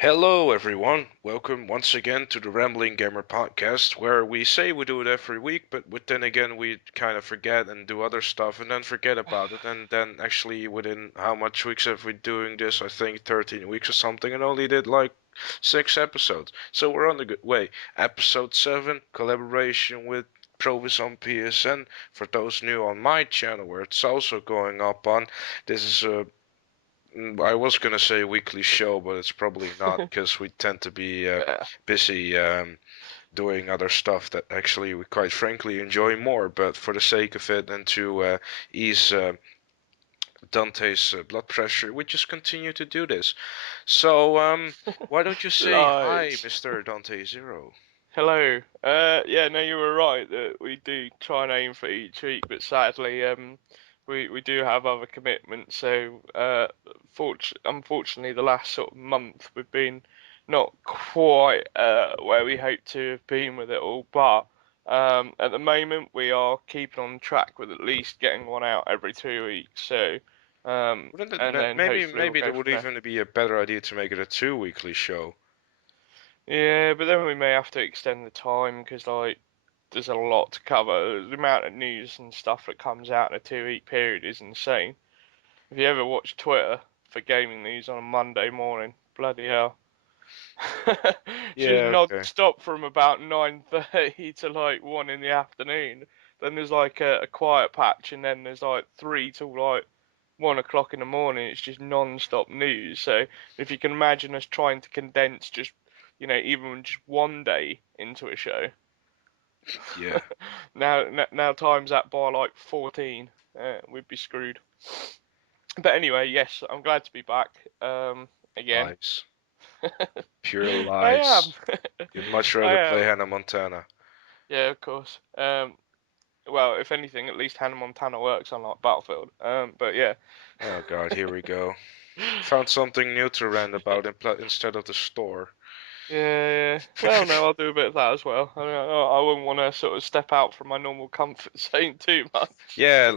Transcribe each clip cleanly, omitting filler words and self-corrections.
Hello, everyone. Welcome once again to the Rambling Gamer podcast, where we say we do it every week, but then again, we kind of forget and do other stuff and then forget about it. And then actually, within how much weeks have we doing this? I think 13 weeks or something, and only did like 6 episodes. So we're on the good way. Episode 7, collaboration with TrophiesonPSN. For those new on my channel, where it's also going up on, this is a I was gonna say weekly show, but it's probably not because we tend to be Yeah. busy doing other stuff that actually we quite frankly enjoy more. But for the sake of it and to ease Dante's blood pressure, we just continue to do this. So why don't you say hi, Right. Mr. Dante Zero? Hello. Yeah, no, you were right that we do try and aim for each week, but sadly, we do have other commitments. So, unfortunately, the last sort of month we've been not quite where we hoped to have been with it all, but at the moment we are keeping on track with at least getting one out every 2 weeks. So, Wouldn't and it then maybe hopefully we'll maybe go it would from there. even be a better idea to make it a two-weekly show? Yeah, but then we may have to extend the time because like there's a lot to cover. The amount of news and stuff that comes out in a 2 week period is insane. If you ever watch Twitter for gaming news on a Monday morning, bloody hell. It's just Yeah, okay. non-stop from about 9:30 to like 1 in the afternoon. Then there's like a quiet patch and then there's like 3 till like 1 o'clock in the morning. It's just non-stop news. So if you can imagine us trying to condense just, even just one day into a show, Yeah, now times that by like 14, we'd be screwed. But anyway, yes, I'm glad to be back. Again, lies, pure I am. lies. You'd much I rather play am. Hannah Montana. Yeah, of course. Well, if anything, at least Hannah Montana works on like Battlefield. But yeah. Oh God, here we go. Found something new to rant about instead of the store. Yeah, yeah. Well, no, I'll do a bit of that as well. I wouldn't want to sort of step out from my normal comfort zone too much. Yeah,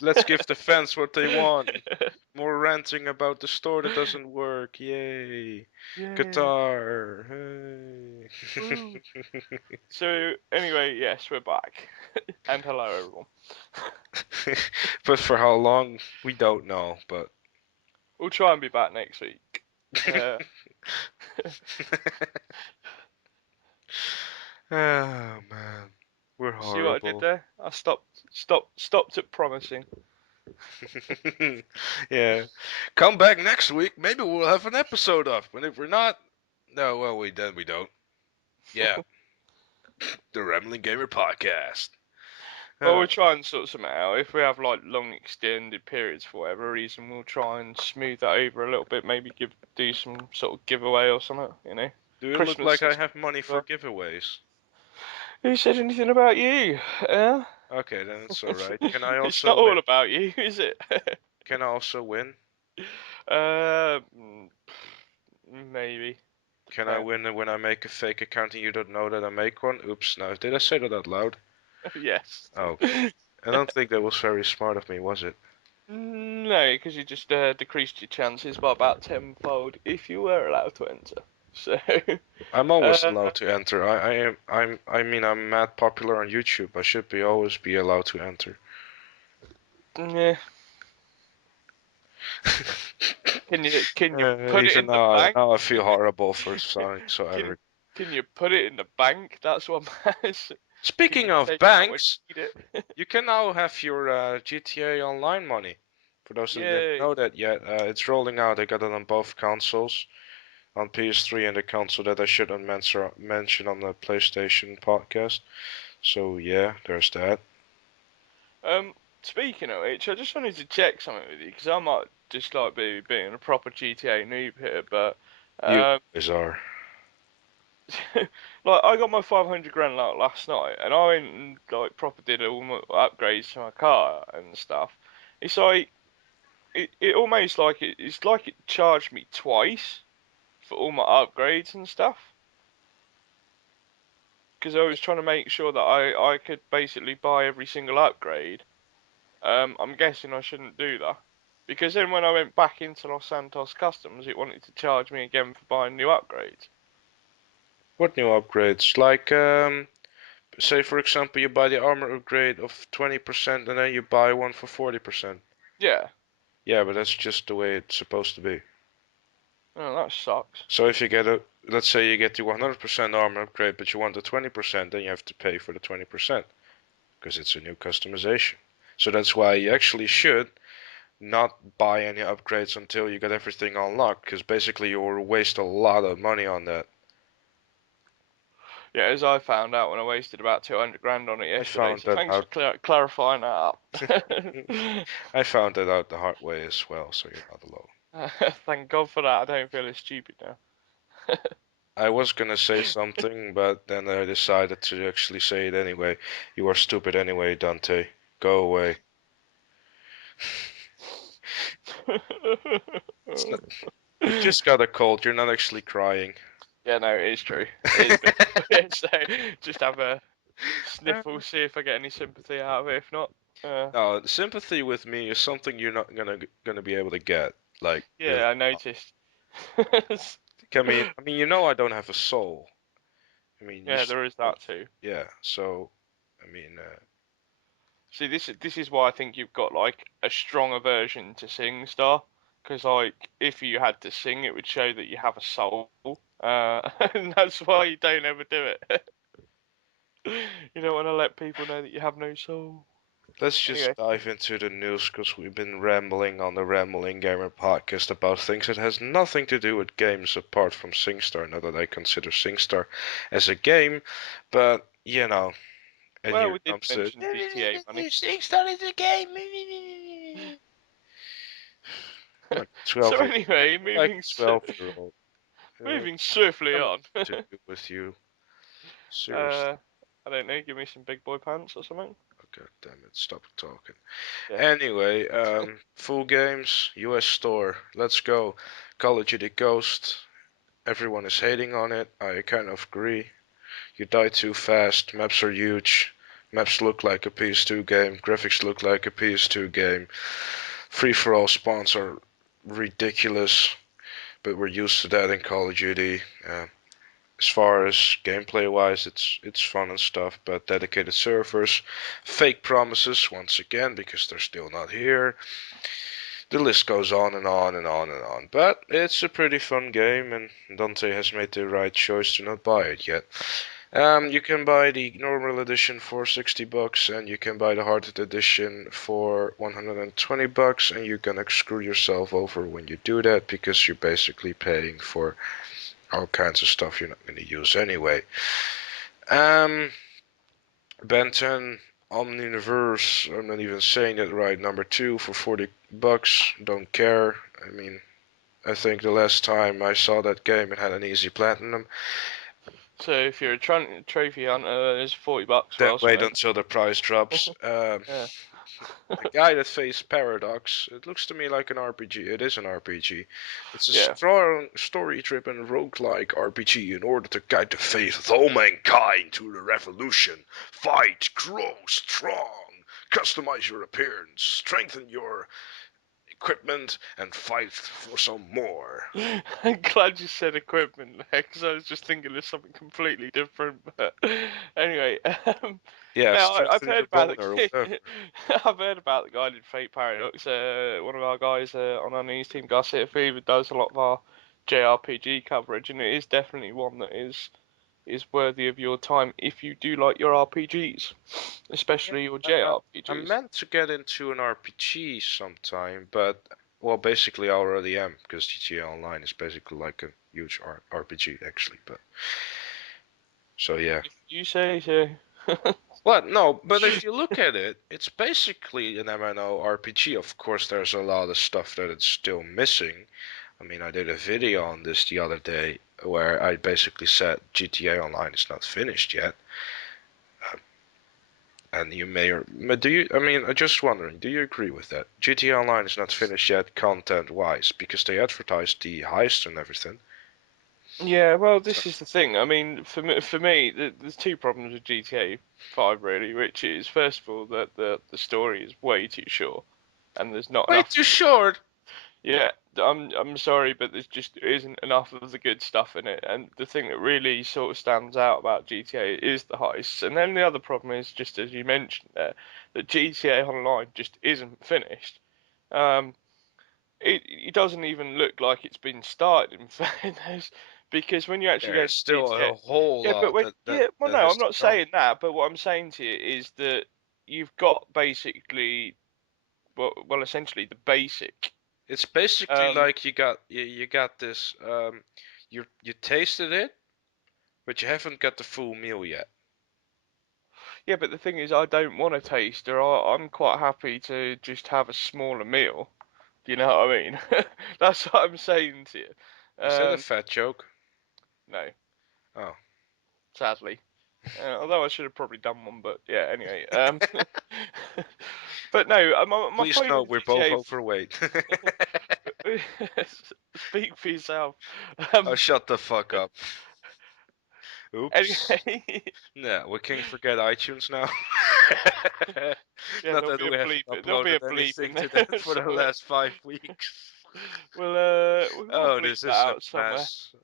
let's give the fans what they want. More ranting about the store that doesn't work. Yay. Yay. Guitar. Hey. Woo. So, anyway, yes, we're back. And hello, everyone. But for how long, we don't know. But We'll try and be back next week. Uh, oh man, we're See what I did horrible. there? I stopped at promising. Yeah. Come back next week. Maybe we'll have an episode up. And if we're not, no, well, we don't. Yeah, the Rambling Gamer Podcast. Well, Uh, we'll try and sort something out. If we have like long extended periods for whatever reason, we'll try and smooth that over a little bit. Maybe do some sort of giveaway or something. do it look Christmas like and I stuff have money as for well. giveaways? Who said anything about you? Yeah? Okay, then it's all right. Can I It's also not win? all about you, is it? Can I also win? uh, Maybe. Can I Depends. win when I make a fake account and you don't know that I make one? Oops, no. Did I say that out loud? Yes. Oh, I don't think that was very smart of me, was it? No, because you just decreased your chances by about tenfold if you were allowed to enter. So, I'm always uh, allowed to enter. I mean, I'm mad popular on YouTube. I should be always be allowed to enter. yeah. Can you put it Even in the now, bank? now I feel horrible for sounding so Can arrogant. can you put it in the bank? That's what matters. Can Speaking you of take it out when banks, you need it? you can now have your GTA Online money. For those that didn't Yay. know that yet, it's rolling out. I got it on both consoles, on PS3 and the console that I shouldn't mention on the PlayStation podcast. So yeah, there's that. Um, Speaking of which, I just wanted to check something with you because I might just like be being a proper GTA noob here, but You um, always are. like I got my 500 grand like last night, and I went and like proper did all my upgrades to my car and stuff. It's like it almost like it's like it charged me twice for all my upgrades and stuff. Because I was trying to make sure that I could basically buy every single upgrade. I'm guessing I shouldn't do that. Because then when I went back into Los Santos Customs, it wanted to charge me again for buying new upgrades. What new upgrades? Like, say for example, you buy the armor upgrade of 20% and then you buy one for 40%. Yeah. Yeah, but that's just the way it's supposed to be. Oh, that sucks. So if you get a, let's say you get the 100% armor upgrade, but you want the 20%, then you have to pay for the 20% because it's a new customization. So that's why you actually should not buy any upgrades until you get everything unlocked, because basically you will waste a lot of money on that. Yeah, as I found out when I wasted about 200 grand on it I yesterday. found So that thanks for out. clarifying that up. I found that out the hard way as well, so you're not alone. Thank God for that. I don't feel as stupid now. I was gonna say something, but then I decided to actually say it anyway. You are stupid anyway, Dante. Go away. It's not, you just got a cold. You're not actually crying. Yeah, no, it is true. It is a bit weird. So just have a Uh, sniffle, see if I get any sympathy out of it. If not, No, sympathy with me is something you're not gonna be able to get. Like really. yeah, I noticed. I mean, you know, I don't have a soul. I mean, you Yeah, there is still, that too. yeah. So, I mean, See, this is why I think you've got like a strong aversion to SingStar, because like if you had to sing, it would show that you have a soul, and that's why you don't ever do it. You don't want to let people know that you have no soul. let's just Anyway, dive into the news because we've been rambling on the Rambling Gamer podcast about things that has nothing to do with games apart from SingStar. Not that I consider SingStar as a game, but you know, and well, here we did comes the mention GTA money. SingStar is a game. Like So 12 year, anyway, like 12-year-old. moving swiftly Nothing on. to do with you. Seriously. uh, I don't know. Give me some big boy pants or something. God damn it, stop talking. Yeah. Anyway, full games, US store, let's go. Call of Duty Ghost, everyone is hating on it, I kind of agree. You die too fast, maps are huge, maps look like a PS2 game, graphics look like a PS2 game, free for all spawns are ridiculous, but we're used to that in Call of Duty. As far as gameplay wise, it's fun and stuff, but dedicated servers, fake promises once again because they're still not here. The list goes on and on and on and on. But it's a pretty fun game, and Dante has made the right choice to not buy it yet. You can buy the normal edition for 60 bucks, and you can buy the hard edition for 120 bucks, and you're gonna screw yourself over when you do that because you're basically paying for all kinds of stuff you're not gonna use anyway. Um, Ben 10 Omniverse, I'm not even saying it right, number 2 for 40 bucks, don't care. I mean, I think the last time I saw that game it had an easy platinum. So if you're a trophy hunter, there's $40 Then well wait spent. until the price drops. Yeah. The guy that faced Paradox, it looks to me like an RPG. It is an RPG. It's a Yeah. strong, story-driven roguelike RPG in order to guide the faith of all mankind to the revolution. Fight, grow strong, customize your appearance, strengthen your equipment, and fight for some more. I'm glad you said equipment because I was just thinking of something completely different. But anyway, Yeah, now I've strengthen heard your about boner or the whatever. I've heard about the guy in Fate Paradox. One of our guys on our news team, Gus Fever, does a lot of our JRPG coverage, and it is definitely one that is worthy of your time if you do like your RPGs, Yeah, especially your I'm JRPGs. meant to get into an RPG sometime, but well, basically I already am because GTA Online is basically like a huge RPG actually. But so yeah. If you say so. Well, no, but if you look at it, it's basically an MMO RPG. Of course, there's a lot of stuff that it's still missing. I mean, I did a video on this the other day where I basically said GTA Online is not finished yet. And you may or but do you? I mean, I'm just wondering, do you agree with that? GTA Online is not finished yet, content-wise, because they advertised the heist and everything. Yeah, well, So, this is the thing. I mean, for me, there's two problems with GTA 5 really, which is first of all that the story is way too short. and there's not Way enough. too short. Yeah, I'm sorry, but there's just isn't enough of the good stuff in it. And the thing that really sort of stands out about GTA is the heists. And then the other problem is, just as you mentioned there, that GTA Online just isn't finished. Um, it doesn't even look like it's been started, in fairness, because when you actually go There's into still GTA, a whole yeah, but lot when that that yeah, well, that no, has I'm to not come. saying that, but what I'm saying to you is that you've got basically, well, essentially the basic. It's basically Um, like you got this you tasted it, but you haven't got the full meal yet. Yeah, but the thing is, I don't want a taster. I'm quite happy to just have a smaller meal. Do you know what I mean? That's what I'm saying to you. Is that a Um, fat joke? no, Oh, sadly. Although I should have probably done one, but yeah. Anyway, but no, my please point no, with we're both GTA. overweight. Speak for yourself. Oh, Um, shut the fuck up. Oops. anyway, Yeah, we can forget iTunes now. yeah, Not that we haven't There'll be a uploaded bleep anything in to that there for the somewhere. last 5 weeks. We'll Oh, bleep this that is a out somewhere. mess.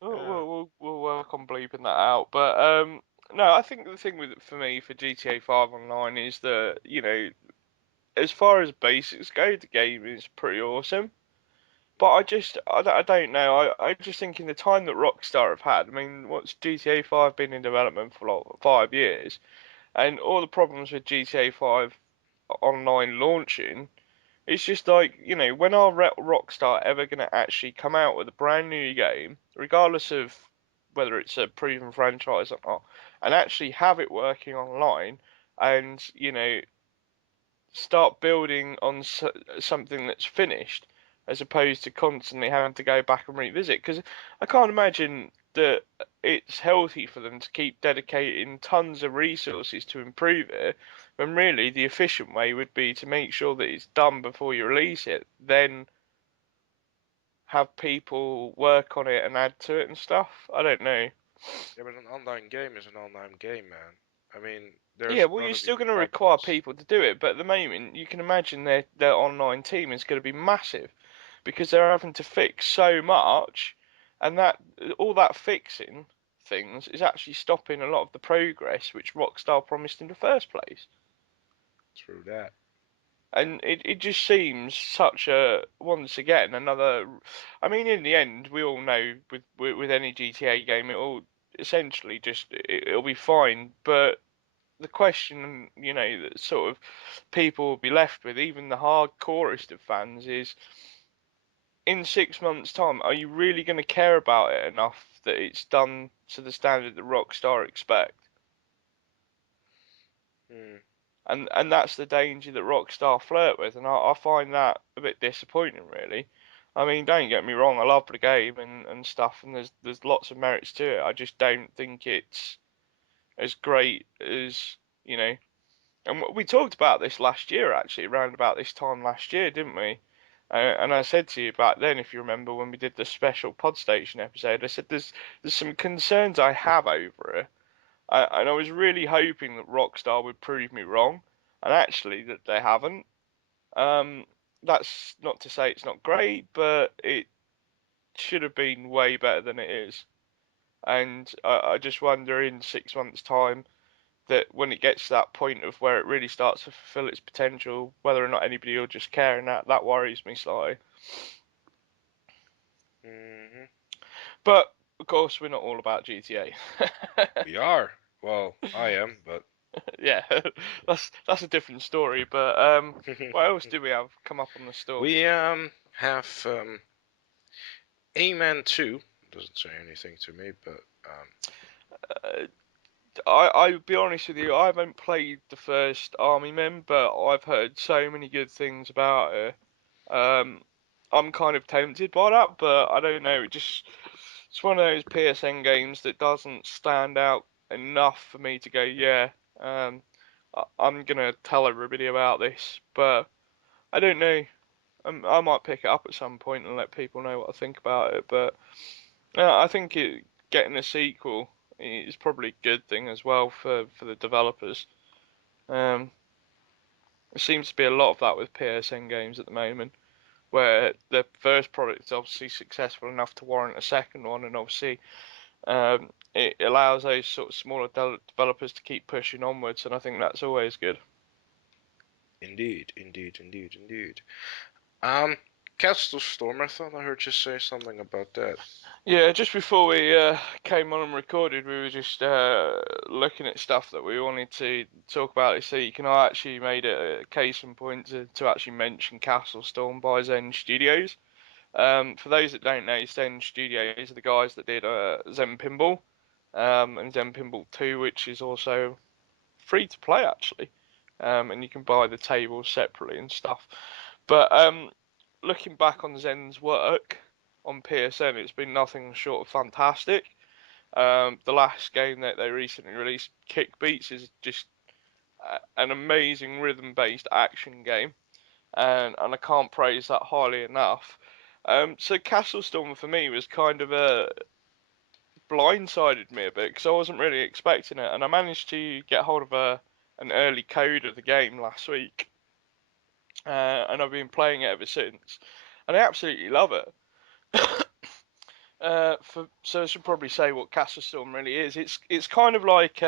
We'll work on bleeping that out. But no, I think the thing with for me for GTA 5 Online is that as far as basics go, the game is pretty awesome. But I don't know. I just think in the time that Rockstar have had, I mean, what's GTA 5 been in development for like 5 years, and all the problems with GTA 5 online launching. It's just like, when are Rockstar ever going to actually come out with a brand new game, regardless of whether it's a proven franchise or not, and actually have it working online and, start building on something that's finished as opposed to constantly having to go back and revisit? Because I can't imagine that it's healthy for them to keep dedicating tons of resources to improve it when really the efficient way would be to make sure that it's done before you release it, then have people work on it and add to it and stuff. I don't know. Yeah, but an online game is an online game, man. I mean, Yeah, there's well, you're gonna be still going to require problems. people to do it, but at the moment, you can imagine their online team is going to be massive because they're having to fix so much, and that all that fixing things is actually stopping a lot of the progress which Rockstar promised in the first place. Through that. And it just seems such a once again another. I mean, in the end, we all know with any GTA game, it will essentially it'll be fine, but the question, that sort of people will be left with, even the hardcorest of fans, is in 6 months' time, are you really going to care about it enough that it's done to the standard that Rockstar expect? Hmm. And that's the danger that Rockstar flirt with, and I find that a bit disappointing, really. I mean, don't get me wrong, I love the game and stuff, and there's lots of merits to it. I just don't think it's as great as you know And we talked about this last year, actually, around about this time last year, didn't we? And I said to you back then, if you remember, when we did the special Podstation episode, I said there's some concerns I have over it, and I was really hoping that Rockstar would prove me wrong, and actually that they haven't. Um, that's not to say it's not great, but it should have been way better than it is. And I just wonder in 6 months' time that when it gets to that point of where it really starts to fulfill its potential, whether or not anybody will just care, and that worries me slightly. Hmm. But of course, we're not all about GTA. We are. Well, I am, but Yeah, that's a different story. But what else do we have come up on the store? we have A-Man 2. Doesn't say anything to me, but Uh, I'll be honest with you, I haven't played the first Army Men, but I've heard so many good things about it. Um, I'm kind of tempted by that, but I don't know. It's one of those PSN games that doesn't stand out enough for me to go, yeah, I'm gonna tell everybody about this. But I don't know. I might pick it up at some point and let people know what I think about it. But I think getting a sequel is probably a good thing as well for the developers. Um, there seems to be a lot of that with PSN games at the moment, where the first product is obviously successful enough to warrant a second one, and obviously it allows those sort of smaller developers to keep pushing onwards, and I think that's always good. Indeed, indeed, indeed, indeed. Um, Castle Storm, I thought I heard you say something about that. Yeah, just before we came on and recorded, we were just looking at stuff that we wanted to talk about. So you can I actually made it a case in point to actually mention Castle Storm by Zen Studios. For those that don't know, Zen Studios are the guys that did Zen Pinball and Zen Pinball 2, which is also free to play actually, and you can buy the tables separately and stuff. But looking back on Zen's work on PSN, it's been nothing short of fantastic. The last game that they recently released, Kick Beats, is just an amazing rhythm-based action game, and I can't praise that highly enough. So Castle Storm for me was kind of a blindsided me a bit because I wasn't really expecting it, and I managed to get hold of an early code of the game last week, and I've been playing it ever since, and I absolutely love it. So I should probably say what Castle Storm really is. It's kind of like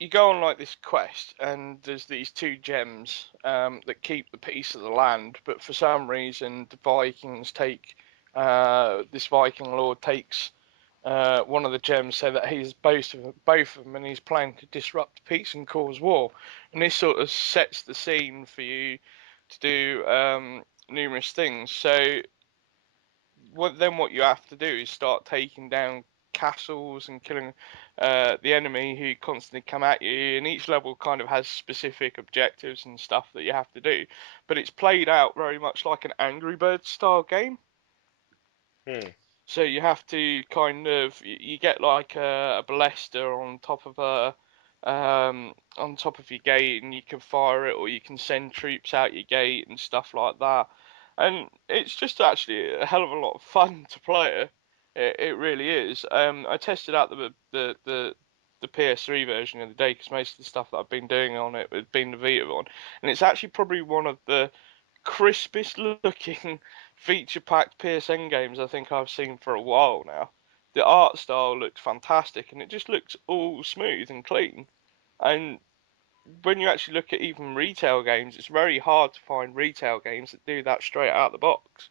you go on like this quest, and there's these two gems that keep the peace of the land, but for some reason the Vikings take this Viking lord takes one of the gems, so that he's both of them, and he's planning to disrupt peace and cause war. And this sort of sets the scene for you to do numerous things. So what you have to do is start taking down castles and killing the enemy who constantly come at you. And each level kind of has specific objectives and stuff that you have to do. But it's played out very much like an Angry Birds style game. Hmm. So you have to kind of you get like a ballista on top of your gate, and you can fire it, or you can send troops out your gate and stuff like that. And it's just actually a hell of a lot of fun to play it. It really is. I tested out the PS3 version of the day because most of the stuff that I've been doing on it has been the Vita one, and it's actually probably one of the crispest looking feature packed PSN games I think I've seen for a while now. The art style looks fantastic, and it just looks all smooth and clean. And when you actually look at even retail games, it's very hard to find retail games that do that straight out of the box.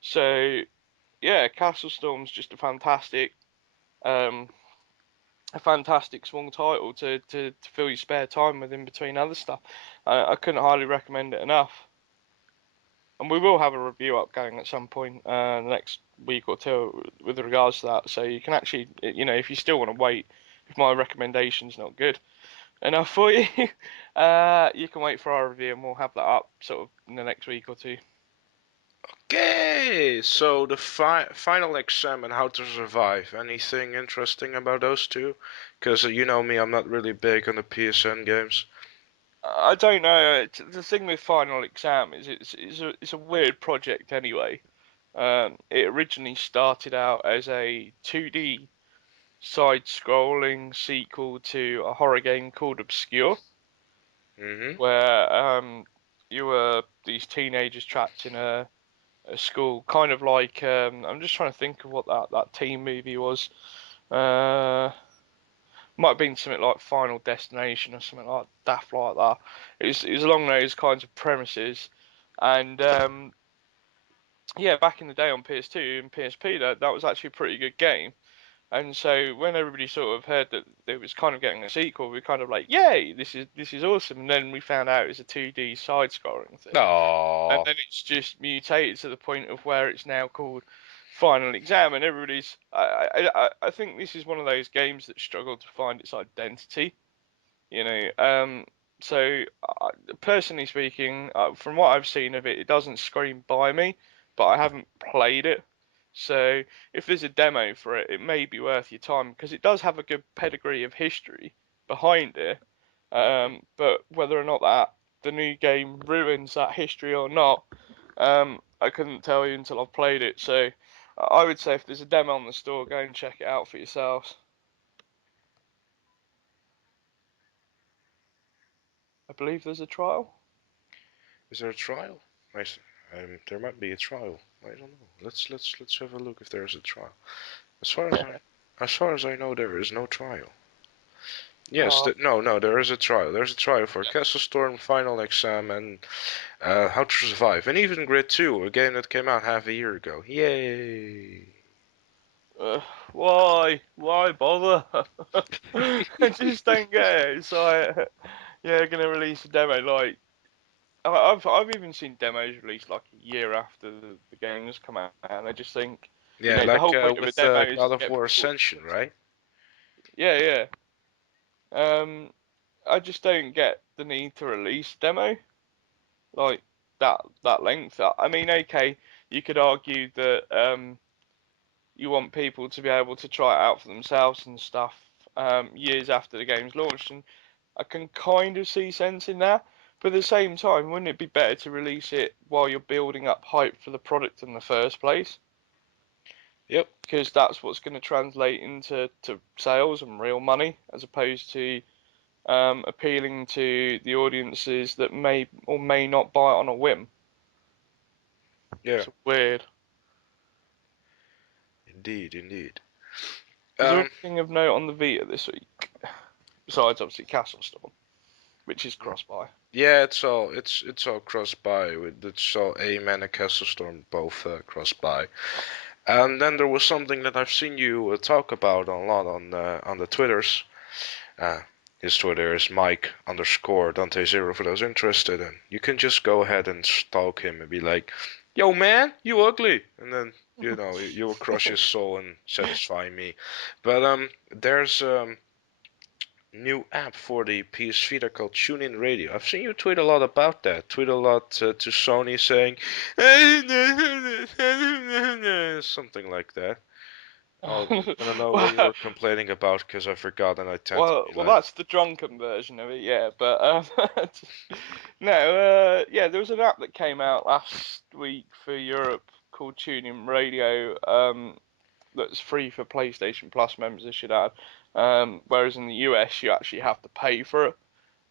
So yeah, Castle Storm's just um, a fantastic small title to fill your spare time with in between other stuff. I couldn't highly recommend it enough. And we will have a review up going at some point the next week or two with regards to that. So you can actually, if you still want to wait, if my recommendation's not good enough for you, you can wait for our review, and we'll have that up sort of in the next week or two. Okay, so the final exam and how to survive. Anything interesting about those two? Because you know me, I'm not really big on the PSN games. I don't know. The thing with Final Exam is it's a weird project anyway. It originally started out as a 2D side-scrolling sequel to a horror game called Obscure, Mm-hmm. where you were these teenagers trapped in a school, kind of like I'm just trying to think of what that teen movie was. Uh, Might have been something like Final Destination or something like daft like that. It was along those kinds of premises, and yeah, back in the day on PS2 and PSP, that was actually a pretty good game. And so when everybody sort of heard that it was kind of getting a sequel, we kind of like, yay, this is awesome. And then we found out it was a 2D side-scrolling thing, and Oh, then it's just mutated to the point of where it's now called Final Exam, and everybody's. I think this is one of those games that struggled to find its identity, you know. So personally speaking, from what I've seen of it, it doesn't scream by me, but I haven't played it. So if there's a demo for it, it may be worth your time because it does have a good pedigree of history behind it. But whether or not that the new game ruins that history or not, I couldn't tell you until I've played it. So I would say if there's a demo on the store, go and check it out for yourselves. believe there's a trial. Is there a trial? Nice. There might be a trial. I don't know. Let's have a look if there's a trial. As far as I as far as I know, there is no trial. Yes, Oh, no, there is a trial. There's a trial for Castle Storm Final Exam and How to Survive, and even Grid 2, a game that came out half a year ago. Yay! uh, why bother? I just don't get it. It's like, yeah, gonna release a demo. Like, I've even seen demos released like a year after the games come out, and I just think, Yeah, the like whole point of a with demo is God to of get War people. Ascension, right? Yeah, yeah. Um, I just don't get the need to release demo like that length. I mean, okay, you could argue that you want people to be able to try it out for themselves and stuff years after the game's launched, and I can kind of see sense in that. But at the same time, wouldn't it be better to release it while you're building up hype for the product in the first place? Yep. Because that's what's going to translate into sales and real money, as opposed to appealing to the audiences that may or may not buy it on a whim. Yeah. It's weird. Indeed, indeed. Is there Um. anything of note on the Vita this week? Besides, obviously, Castle Storm, which is cross-buy. Yeah, it's all cross by with it's all Amen and Castle Storm both cross by. And then there was something that I've seen you talk about a lot on the Twitters. Uh, his Twitter is Mike underscore Dante Zero for those interested, and you can just go ahead and stalk him and be like, "Yo, man, you ugly," and then you will crush his soul and satisfy me. But there's new app for the PS Vita called TuneIn Radio. I've seen you tweet a lot about that. Tweet a lot to Sony saying something like that. Oh, I don't know what you well, were complaining about because I forgot and I tend to well, be well, like, that's the drunken version of it, yeah. But no, yeah, there was an app that came out last week for Europe called TuneIn Radio. That's free for PlayStation Plus members, I should add. Whereas in the US, you actually have to pay for it.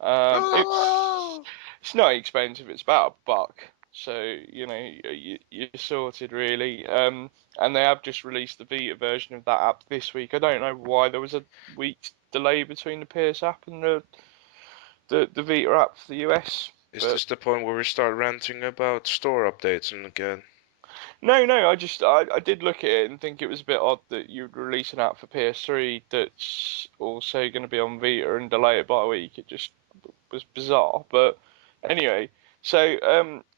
It's oh, it's not expensive. It's about $1. So you're sorted really. And they have just released the Vita version of that app this week. I don't know why there was a week's delay between the PS app and the Vita app for the US, is but this the point where we start ranting about store updates and again? no. I did look at it and think it was a bit odd that you'd release an app for PS3 that's also going to be on Vita and delay it by a week. It just was bizarre. But anyway, so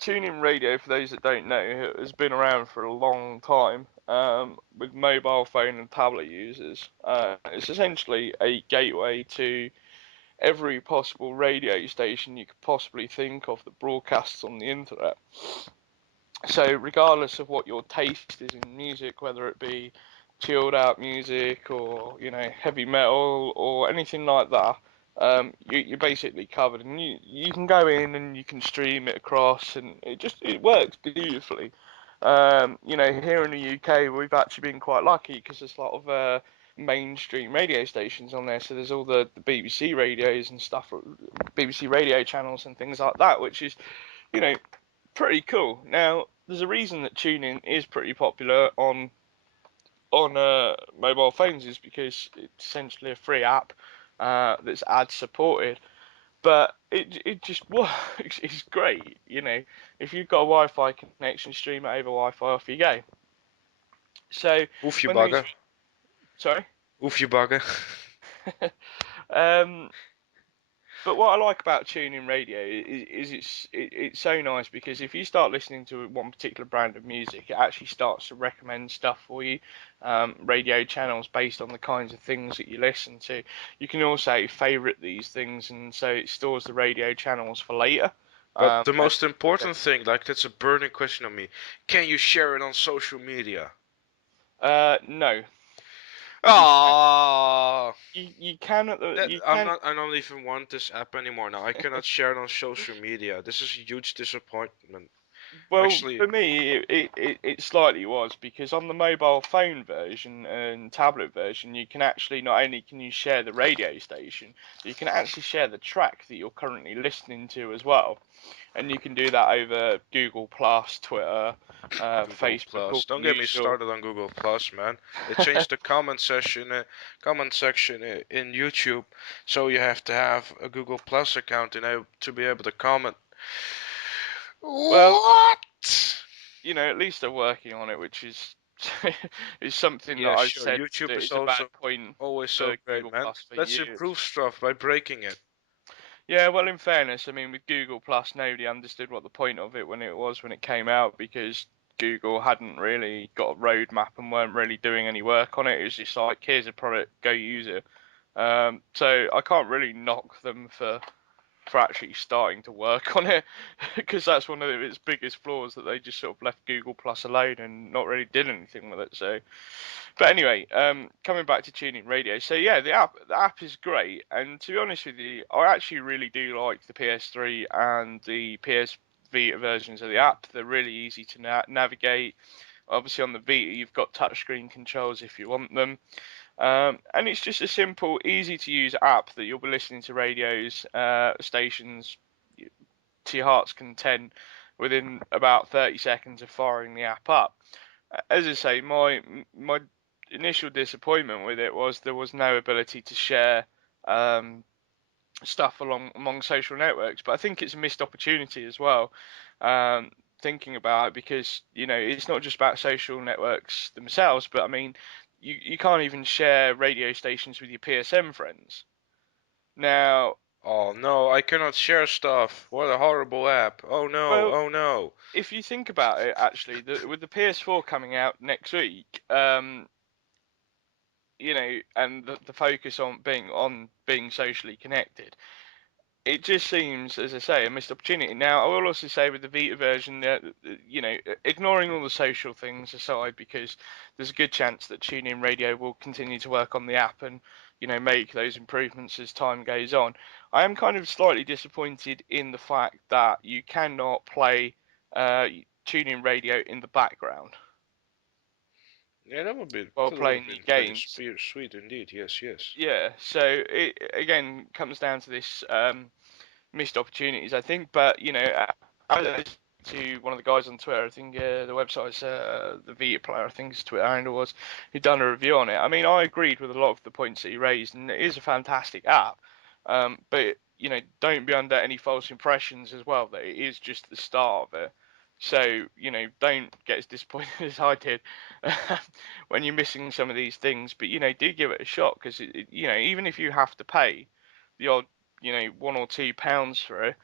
tuning radio, for those that don't know, has been around for a long time with mobile phone and tablet users. It's essentially a gateway to every possible radio station you could possibly think of that broadcasts on the internet. So regardless of what your taste is in music, whether it be chilled out music or heavy metal or anything like that, you're basically covered, and you can go in and you can stream it across, and it works beautifully. Here in the UK, we've actually been quite lucky because there's a lot of mainstream radio stations on there. So there's all the BBC radios and stuff, BBC radio channels and things like that, which is you know pretty cool. Now, there's a reason that tuning is pretty popular on mobile phones is because it's essentially a free app that's ad supported. But it just works. It's great. If you've got a Wi-Fi connection, stream it over Wi-Fi, off you go. So Oef je when these, bagger. sorry, Oef je bagger. um, but what I like about tuning radio is it's so nice because if you start listening to one particular brand of music, it actually starts to recommend stuff for you, radio channels based on the kinds of things that you listen to. You can also favorite these things, and so it stores the radio channels for later. But the And most important thing, like that's a burning question on me. Can you share it on social media? no, you can Ah, you can at the that you I'm can. not. I don't even want this app anymore now. I cannot share it on social media. This is a huge disappointment. Well, Actually, for me, it slightly was because on the mobile phone version and tablet version, you can actually not only can you share the radio station, you can actually share the track that you're currently listening to as well, and you can do that over Google Plus, Twitter, Google Facebook, all Plus. Don't the get me usual. started on Google Plus, man. They changed the comment section in YouTube, so you have to have a Google Plus account to be able to comment. Well, What? at least they're working on it, which is is something that Yeah, I've sure. said YouTube that is is a bad also point always so for great, Google man. Plus for Let's years. improve stuff by breaking it. Yeah, well, in fairness, I mean, with Google Plus, nobody understood what the point of it when it came out because Google hadn't really got a roadmap and weren't really doing any work on it. It was just like, here's a product, go use it. So I can't really knock them for actually starting to work on it because that's one of its biggest flaws that they just sort of left Google Plus alone and not really did anything with it. So but anyway, coming back to tuning radio. So yeah, the app is great, and to be honest with you, I actually really do like the PS3 and the PS Vita versions of the app. They're really easy to navigate. Obviously, on the Vita, you've got touchscreen controls if you want them, and it's just a simple, easy to use app that you'll be listening to radios, stations to your heart's content within about 30 seconds of firing the app up. As I say, my initial disappointment with it was there was no ability to share um, stuff among social networks. But I think it's a missed opportunity as well. Thinking about it, because it's not just about social networks themselves, but I mean, you can't even share radio stations with your PSN friends now. Oh no, I cannot share stuff. What a horrible app. Oh no, Well, oh no. if you think about it, actually, with the PS4 coming out next week, and the focus on being socially connected, it just seems, as I say, a missed opportunity. Now, I will also say with the Vita version, ignoring all the social things aside, because there's a good chance that TuneIn Radio will continue to work on the app and make those improvements as time goes on. I am kind of slightly disappointed in the fact that you cannot play uh, TuneIn Radio in the background Yeah, while that would playing have your been pretty games. sweet indeed. Yes, yes. Yeah, so it again comes down to this missed opportunities, I think. But I to one of the guys on Twitter. I think the website's the Vita Player. I think his Twitter handle was. Who'd done a review on it. I mean, I agreed with a lot of the points that he raised, and it is a fantastic app. But don't be under any false impressions as well that it is just the start of it. So don't get as disappointed as I did when you're missing some of these things. But do give it a shot because even if you have to pay the odd £1 or £2 for it,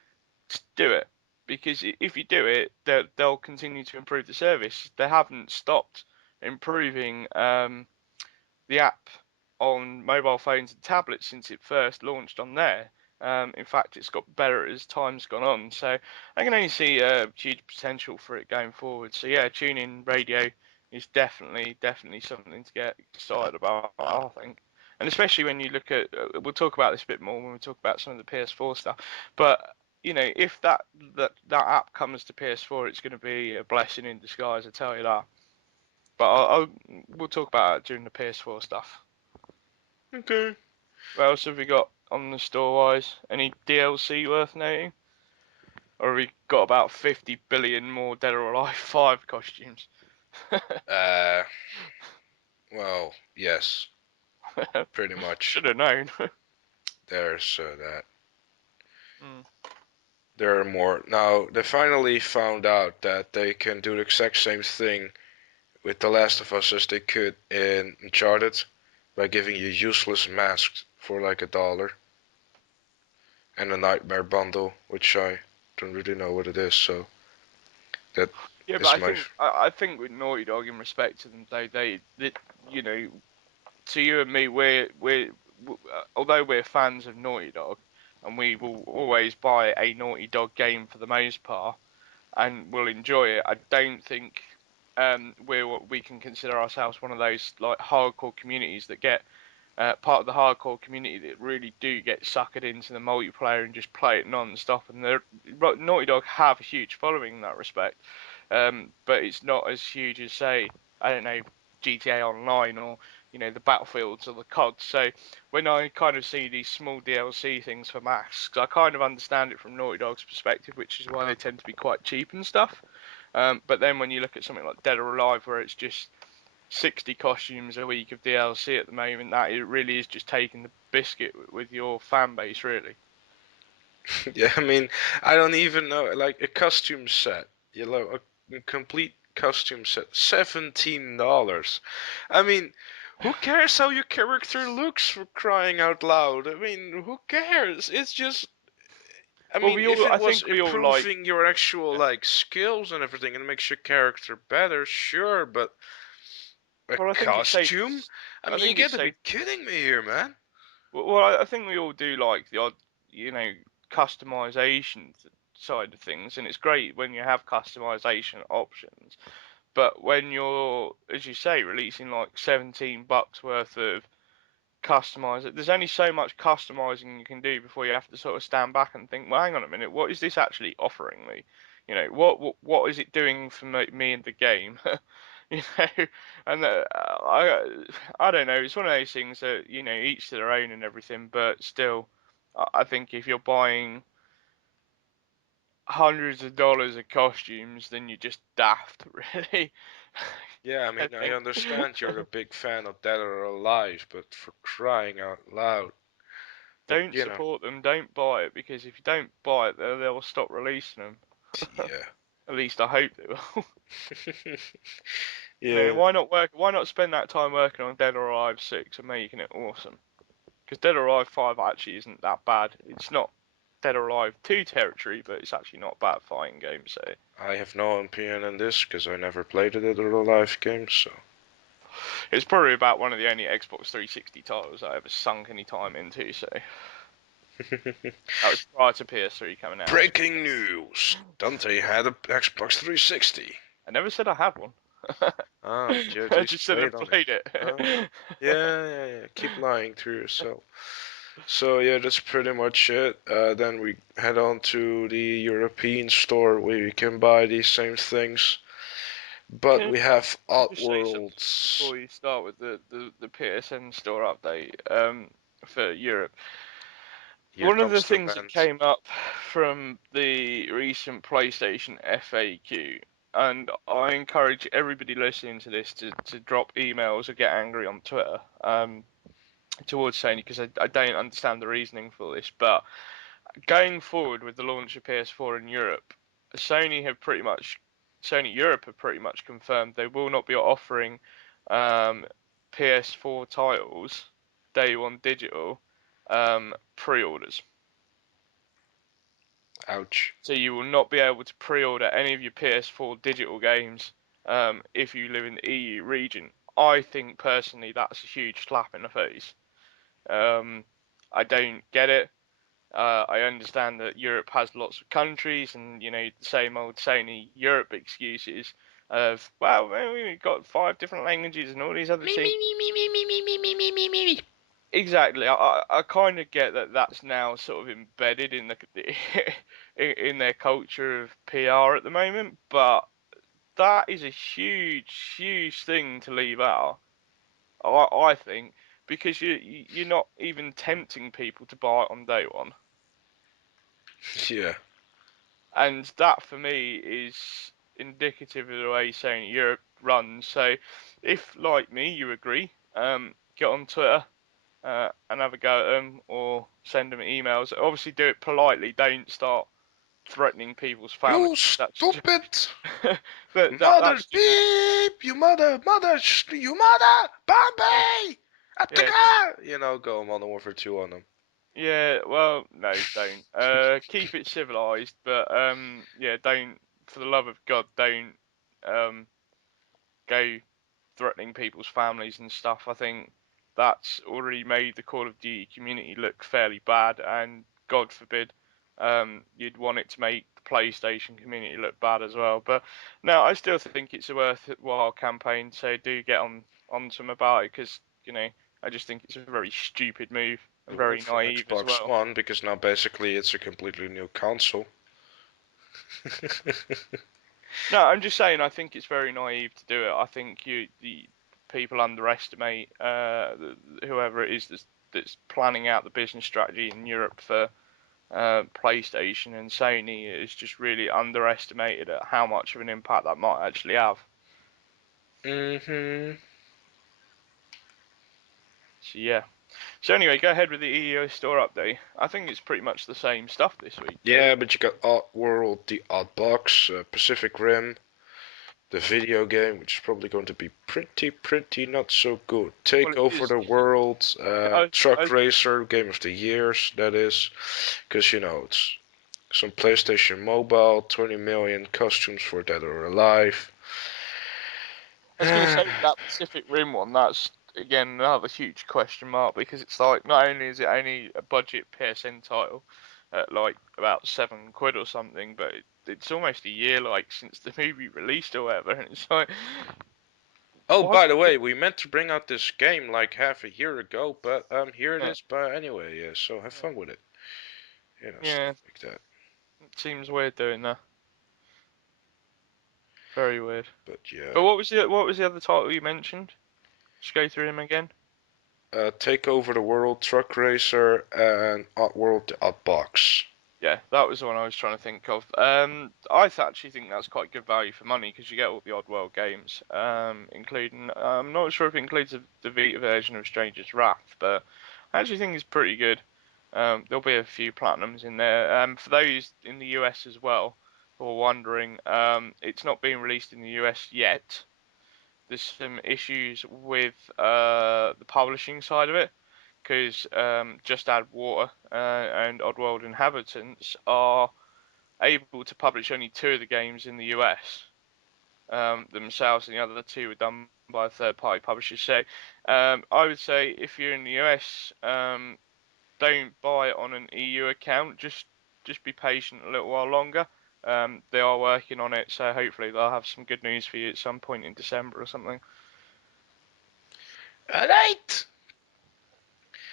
do it because if you do it, they'll continue to improve the service. They haven't stopped improving the app on mobile phones and tablets since it first launched on there. In fact, it's got better as time's gone on. So I can only see huge potential for it going forward. So yeah, tune-in radio is definitely something to get excited about, I think. And especially when you look at, we'll talk about this a bit more when we talk about some of the PS4 stuff. But if that app comes to PS4, it's going to be a blessing in disguise. I tell you that. But we'll talk about it during the PS4 stuff. Okay. What else have we got on the store wise? Any DLC worth noting? Or have we got about 50 billion more Dead or Alive 5 costumes? Uh, well, yes, pretty much. Should have known. There's that. Mm. There are more. Now, they finally found out that they can do the exact same thing with The Last of Us as they could in Uncharted by giving you useless masks for like $1 and a nightmare bundle, which I don't really know what it is, so that Yeah, but is I my. think I think with Naughty Dog, in respect to them, they you know, to you and me, although we're fans of Naughty Dog, and we will always buy a Naughty Dog game for the most part, and we'll enjoy it. I don't think we can consider ourselves one of those like hardcore communities that get part of the hardcore community that really do get suckered into the multiplayer and just play it non-stop. And Naughty Dog have a huge following in that respect, but it's not as huge as, say, I don't know, GTA Online or the Battlefields or the CODs. So when I kind of see these small DLC things for masks, I kind of understand it from Naughty Dog's perspective, which is why they tend to be quite cheap and stuff. But then when you look at something like Dead or Alive, where it's just 60 costumes a week of DLC at the moment, that it really is just taking the biscuit with your fan base, really. Yeah, I mean, I don't even know, like a costume set, a complete costume set, $17. I mean, who cares how your character looks for crying out loud? I mean, who cares? It's just, I Well, mean, if it I was think we all like. improving your actual like skills and everything and makes your character better, sure, but a Well, I think it's safe. costume? I I mean, you think got it's to be safe. kidding me here, man. Well, I think we all do like the odd, you know, customization side of things, and it's great when you have customization options. But when you're, as you say, releasing like $17 worth of customize it. There's only so much customizing you can do before you have to sort of stand back and think, well, hang on a minute, what is this actually offering me? What is it doing for me in the game? you know, and I don't know. It's one of those things that each to their own and everything, but still, I think if you're buying hundreds of dollars of costumes, then you're just daft, really. Yeah, I I mean, I think. understand you're a big fan of Dead or Alive, but for crying out loud. But, Don't support them. Don't buy it because if you don't buy it, they'll stop releasing them. yeah. At least I hope they will. Yeah, Why not work? Why not spend that time working on Dead or Alive 6 and making it awesome? Because Dead or Alive 5 actually isn't that bad. It's not Dead or Alive 2 territory, but it's actually not a bad fighting game. So I have no opinion on this because I never played a Dead or Alive game, so. it's probably about one of the only Xbox 360 titles I ever sunk any time into. So that was prior to PS3 coming out. Breaking news! Dante had a Xbox 360. I never said I had one. Ah, but you at I least just said I played on it. played it. Yeah, yeah, yeah. Keep lying to yourself. So yeah, that's pretty much it. Then we head on to the European store where you can buy these same things. But Can we have I just say something Oddworlds. before you start with the PSN store update for Europe? Here One of the comes the things that rant. came up from the recent PlayStation FAQ, and I encourage everybody listening to this to drop emails or get angry on Twitter towards Sony because I don't understand the reasoning for this. But going forward with the launch of PS4 in Europe, Sony have pretty much Sony Europe have pretty much confirmed they will not be offering um, PS4 titles day one digital pre-orders. Ouch. So you will not be able to pre-order any of your PS4 digital games if you live in the EU region. I think personally that's a huge slap in the face. Um, I don't get it. I understand that Europe has lots of countries, and the same old Sony Europe excuses of well, we've got 5 different languages and all these other Me, things. me, me, me, me, me, me, me, me, me, me, me, me. Exactly. I kind of get that that's now sort of embedded in the in their culture of PR at the moment, but that is a huge thing to leave out. I think because you're not even tempting people to buy it on day one. Yeah. And that for me is indicative of the way Sony Europe runs. So, if like me you agree, get on Twitter and have a go at them or send them emails. Obviously, do it politely. Don't start threatening people's families. You That's just, stupid mother that's just beep! You mother! yeah, Bombay! At the yeah. car! Go on Modern Warfare 2 on them. Yeah, well, no, don't. Keep it civilized, but yeah, don't. For the love of God, don't um go threatening people's families and stuff. I think that's already made the Call of Duty community look fairly bad, and God forbid, you'd want it to make the PlayStation community look bad as well. But no, I still think it's a worthwhile campaign, so do get on to them about it because I just think it's a very stupid move and It will very from naive as Xbox well. One because now basically it's a completely new console. No, I'm just saying. I think it's very naive to do it. I think the people underestimate whoever it is that's planning out the business strategy in Europe for PlayStation, and Sony is just really underestimated at how much of an impact that might actually have. hmm So yeah. So anyway, go ahead with the EEO store update. I think it's pretty much the same stuff this week, though, Yeah, isn't but it? you got Oddworld, the Oddbox, Pacific Rim, the video game, which is probably going to be pretty not so good. Well, Take it Over is. the World, I Truck Racer, Game of the Years, that is. Because, it's some PlayStation Mobile, 20 million costumes for Dead or Alive. was going to say with that Pacific Rim one, that's again another huge question mark because it's like not only is it only a budget PSN title at like about £7 or something, but it's almost a year like since the movie released or whatever, and it's like, Oh, what's by the the way, we meant to bring out this game like half a year ago, but here it yeah, is. But anyway, yeah, so have yeah, fun with it. yeah, Stuff like that. it seems weird doing that. Very weird. But yeah, But what was the other title you mentioned? Just go through them again. Take Over the World, Truck Racer, and Oddworld, the Oddbox. Yeah, that was the one I was trying to think of. Actually think that's quite good value for money because you get all the Oddworld games, including I'm not sure if it includes the Vita version of Stranger's Wrath, but I actually think it's pretty good. There'll be a few platinums in there. For those in the US as well who are wondering, it's not being released in the US yet. There's some issues with the publishing side of it because Just Add Water and Oddworld Inhabitants are able to publish only two of the games in the US themselves, and the other two were done by a third-party publisher. So I would say if you're in the US, don't buy it on an EU account. Just be patient a little while longer. They are working on it, so hopefully they'll have some good news for you at some point in December or something. Alright!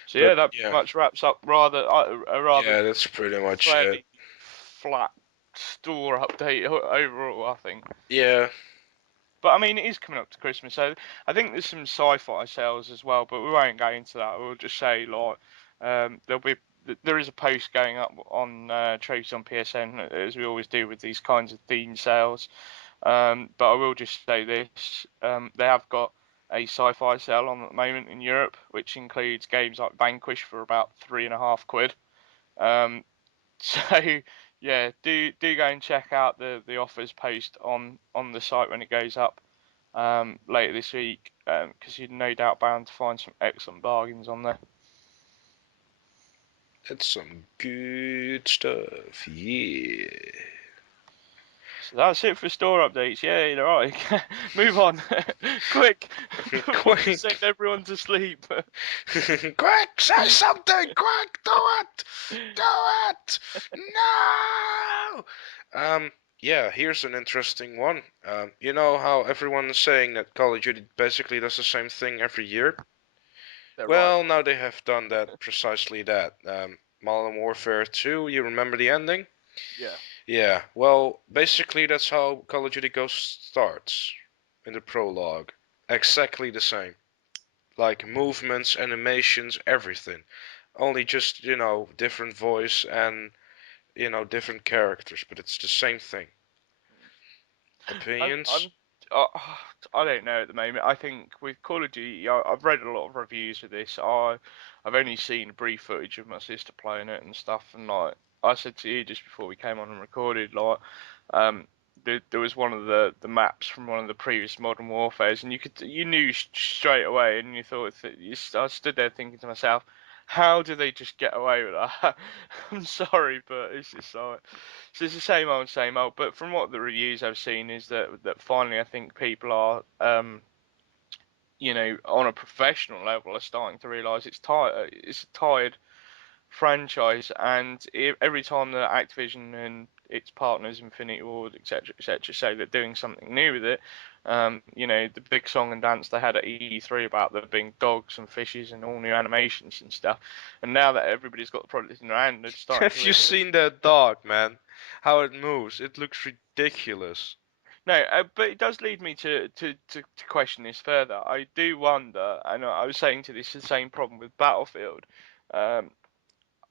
So But yeah, that yeah, pretty much wraps up a rather yeah, that's pretty much it. fairly flat store update overall, I think. Yeah, But I mean, it is coming up to Christmas, so I think there's some sci-fi sales as well. But we won't go into that. We'll just say like there is a post going up on Trophies on PSN as we always do with these kinds of theme sales. But I will just say this: they have got a sci-fi sale on at the moment in Europe, which includes games like Vanquish for about £3.50. Um, so yeah, do go and check out the offers post on the site when it goes up later this week, because you're no doubt bound to find some excellent bargains on there. that's some good stuff. Yeah. So that's it for store updates. Yeah, all right. Move on, quick, before we send Quick! everyone to sleep. Quick! Say something! Quick! Do it! Do it! No! Yeah, here's an interesting one. You know how everyone is saying that Call of Duty basically does the same thing every year? They're right. Well, now they have done that, precisely that. Modern Warfare 2, you remember the ending? Yeah. Yeah, well, basically that's how Call of Duty Ghosts starts in the prologue. Exactly the same. Like movements, animations, everything. Only just, different voice and, different characters, but it's the same thing. I'm, Opinions? I'm, uh, I don't know at the moment. I think with Call of Duty, I've read a lot of reviews of this. I've only seen brief footage of my sister playing it and stuff, and like I said to you just before we came on and recorded, like, um, there was one of the maps from one of the previous Modern Warfares, and you knew straight away, and you thought that I stood there thinking to myself, how do they just get away with that? I'm sorry, but it's just like. So it's the same old. But from what the reviews I've seen is that finally I think people are, on a professional level are starting to realise it's tired. It's a tired franchise, and every time that Activision and its partners, Infinity Ward, etc., etc., say they're doing something new with it. The big song and dance they had at E3 about there being dogs and fishes and all new animations and stuff. And now that everybody's got the product in their hand, they're starting to Have you realise. seen that dog, man? How it moves? It looks ridiculous. No, but it does lead me to question this further. I do wonder, and I was saying to this the same problem with Battlefield. Um,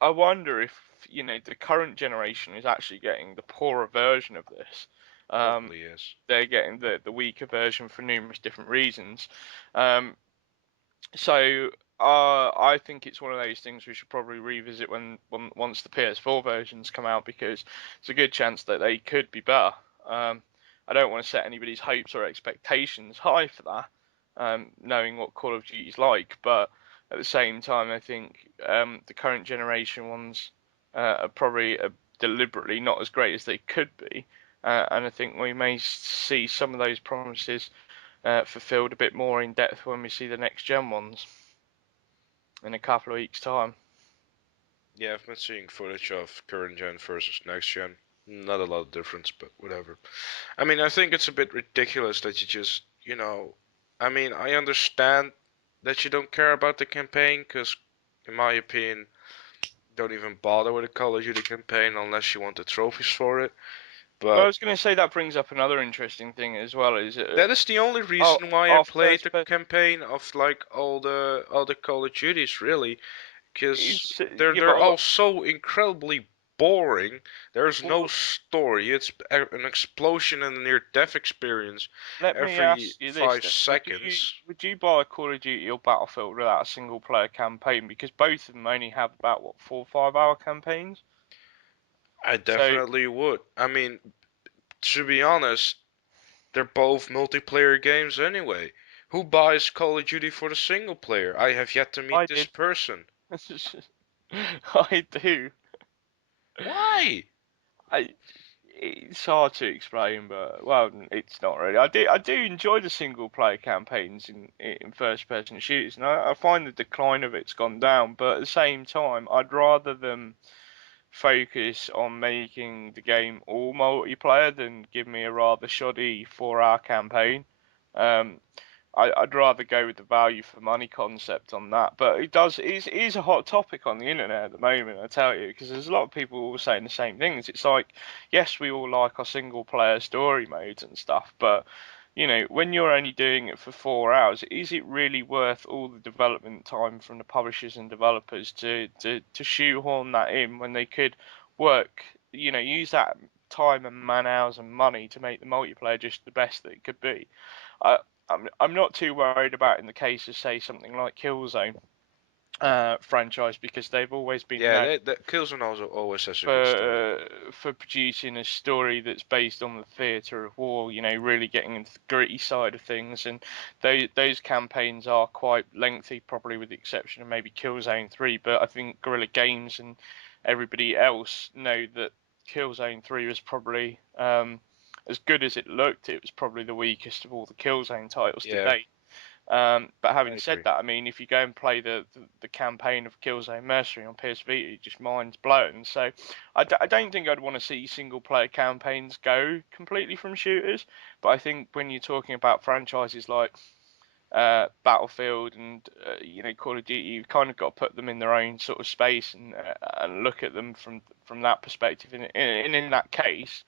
I wonder if the current generation is actually getting the poorer version of this. Um, Probably is. they're getting the weaker version for numerous different reasons. Um, so I think it's one of those things we should probably revisit when once the PS4 versions come out because it's a good chance that they could be better. Um, I don't want to set anybody's hopes or expectations high for that, knowing what Call of Duty's like. But at the same time, I think the current generation ones are probably deliberately not as great as they could be, and I think we may see some of those promises fulfilled a bit more in depth when we see the next gen ones in a couple of weeks' time. Yeah, I've been seeing footage of current gen versus next gen. Not a lot of difference, but whatever. I mean, I think it's a bit ridiculous that you just, I mean, I understand that you don't care about the campaign, because, in my opinion, don't even bother with a Call of Duty campaign unless you want the trophies for it. Well, I But was going to say that brings up another interesting thing as well. Is that is the only oh, reason why I our played first the person campaign of like all the Call of Duties, really, because is they're yeah, but they're all so incredibly boring. There's no well, story. It's an explosion and a near death experience let me every ask you this five then: seconds. would you buy Call of Duty or Battlefield without a single player campaign? Because both of them only have about what 4 or 5 hour campaigns. I So definitely would. I mean, to be honest, they're both multiplayer games anyway. Who buys Call of Duty for the single player? I have yet to meet I this did. person. I do. Why? I it's hard to explain, but well, it's not really. I do enjoy the single player campaigns in first person shooters, and I find the decline of it's gone down. But at the same time, I'd rather them focus on making the game all multiplayer than give me a rather shoddy 4 hour campaign. Um, I'd rather go with the value for money concept on that. But it is a hot topic on the internet at the moment, I tell you, because there's a lot of people all saying the same things. It's like, yes, we all like our single player story modes and stuff, but when you're only doing it for 4 hours, is it really worth all the development time from the publishers and developers to shoehorn that in when they could work, use that time and man hours and money to make the multiplayer just the best that it could be? I, I'm not too worried about in the case of say something like Killzone franchise because they've always been Yeah, known that Killzone also always has a good story. for producing a story that's based on the theatre of war. Really getting into the gritty side of things, and those campaigns are quite lengthy, probably with the exception of maybe Killzone 3. But I think Guerrilla Games and everybody else know that Killzone 3 was probably as good as it looked. It was probably the weakest of all the Killzone titles to Yeah, date. But I having said agree. that, I mean, if you go and play the campaign of Killzone Mercenary on PS Vita, it just mind's blown. So I don't think I'd want to see single player campaigns go completely from shooters. But I think when you're talking about franchises like Battlefield and Call of Duty, you've kind of got to put them in their own sort of space and look at them from that perspective. And in that case,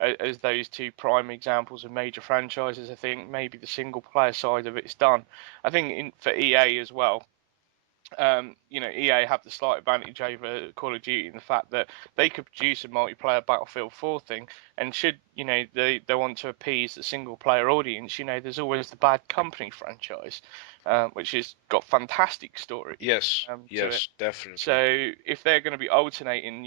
as those two prime examples of major franchises, I think maybe the single player side of it's done. I think for EA as well, EA have the slight advantage over Call of Duty in the fact that they could produce a multiplayer Battlefield 4 thing, and should they want to appease the single player audience, there's always the Bad Company franchise, which has got fantastic stories Yes, to it. yes, definitely. So if they're going to be alternating,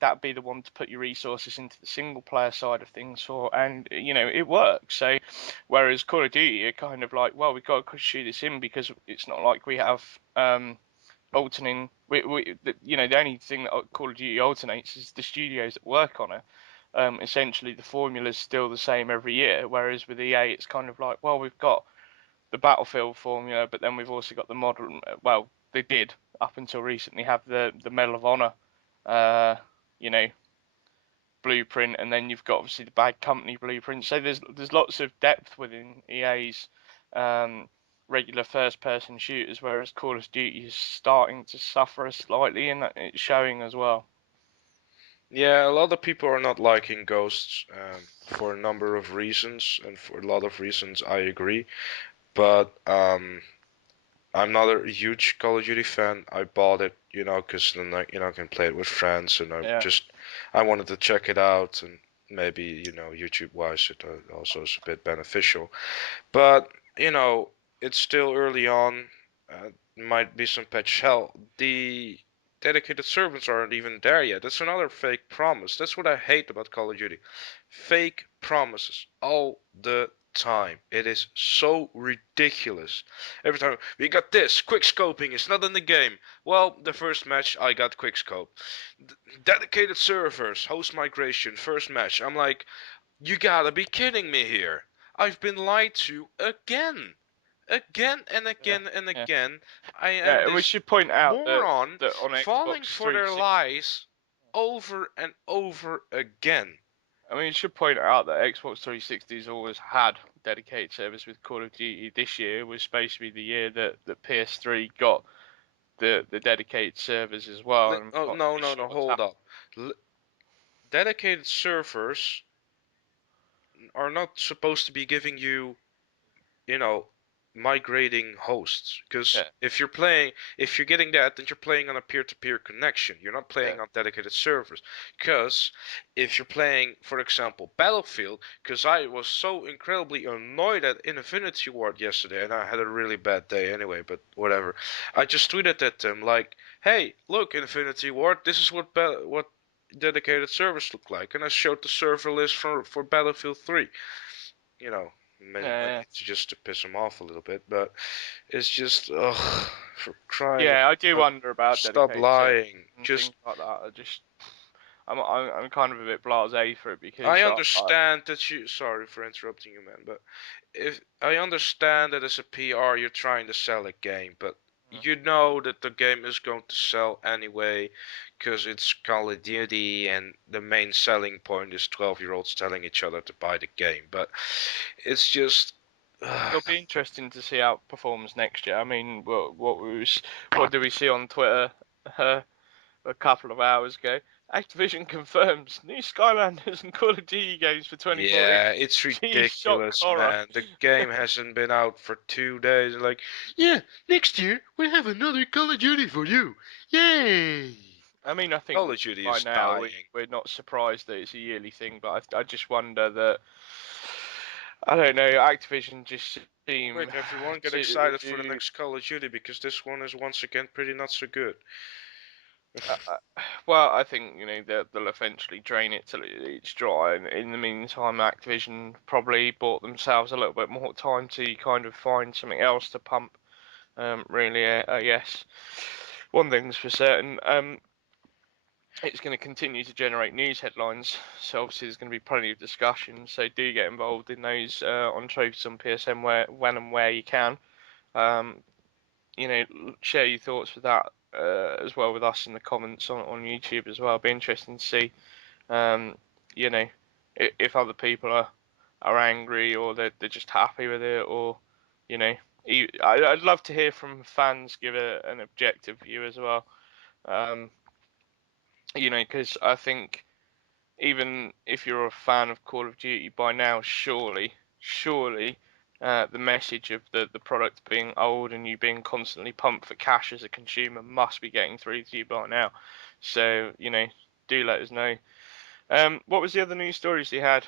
that'd be the one to put your resources into the single player side of things for, and it works. So whereas Call of Duty are kind of like, well, we've got to shoot this in because it's not like we have alternating. The only thing that Call of Duty alternates is the studios that work on it. Essentially, the formula's still the same every year. Whereas with EA, it's kind of like, well, we've got the Battlefield formula, but then we've also got the modern. Well, they did up until recently have the Medal of Honor, uh, you know, blueprint, and then you've got obviously the bad company blueprint. So there's lots of depth within EA's um, regular first-person shooters, whereas Call of Duty is starting to suffer slightly, and it's showing as well. Yeah, a lot of people are not liking Ghosts for a number of reasons, and for a lot of reasons I agree. But I'm not a huge Call of Duty fan. I bought it, you know, because then I can play it with friends, and Yeah, I wanted to check it out, and maybe YouTube wise it also is a bit beneficial. But it's still early on. Might be some patch. Hell, the dedicated servers aren't even there yet. That's another fake promise. That's what I hate about Call of Duty. Fake promises all the time. It is so ridiculous. Every time we got this quick scoping. It's not in the game. Well, the first match I got quick scope. Dedicated servers, host migration, first match. I'm like, you gotta be kidding me here. I've been lied to again. Again and yeah, again and yeah, again. I yeah. am And we this should point out that moron on falling Xbox for their 360. lies over and over again. I mean, you should point out that Xbox 360 has always had dedicated servers with Call of Duty. This year was supposed to be the year that PS3 got the dedicated servers as well, and Oh, not no, really no, sure no, what's hold happened. up. Dedicated servers are not supposed to be giving you you know, migrating hosts. Because Yeah, if you're getting that, then you're playing on a peer-to-peer connection. You're not yeah, playing on dedicated servers. Because if you're playing, for example, Battlefield, because I was so incredibly annoyed at Infinity Ward yesterday, and I had a really bad day anyway, but whatever. I just tweeted at them like, "Hey, look, Infinity Ward, this is what dedicated servers look like," and I showed the server list for Battlefield 3 you know, yeah, mainly just to piss him off a little bit, but it's just, ugh, for crying yeah. I do out, wonder about stop dedicated servers lying. and Just, things like that. I'm kind of a bit blasé for it I because understand that sorry for interrupting you, man, but if I understand that as a PR you're trying to sell a game, but you know that the game is going to sell anyway, because it's Call of Duty and the main selling point is 12-year-olds telling each other to buy the game, but it's just, it'll be interesting to see how it performs next year. I mean, what did we see on Twitter uh, a couple of hours ago? Activision confirms new Skylanders and Call of Duty games for 2014. Yeah, it's Gee, shock ridiculous, horror. man. The game hasn't been out for 2 days. Like, yeah, next year we have another Call of Duty for you. Yay! I mean, I Call think of Duty by is now dying. we're not surprised that it's a yearly thing, but I just wonder that I don't know. Activision just seem Quick, everyone get to excited for the do. next Call of Duty because this one is once again pretty not so good. Well, I think they'll eventually drain it till it's dry, and in the meantime, Activision probably bought themselves a little bit more time to kind of find something else to pump. Really, yes. One thing's for certain. It's going to continue to generate news headlines. So obviously there's going to be plenty of discussion. So do get involved in those on Trophies on PSN when and where you can. Um, share your thoughts with that as well with us in the comments on YouTube as well. It'll be interesting to see, um, you know, if other people are angry or they're just happy with it, or you know, I'd love to hear from fans give an objective view as well. Um, because I think even if you're a fan of Call of Duty by now, surely, the message of the product being old and you being constantly pumped for cash as a consumer must be getting through to you by now. So, do let us know. What was the other news stories you had?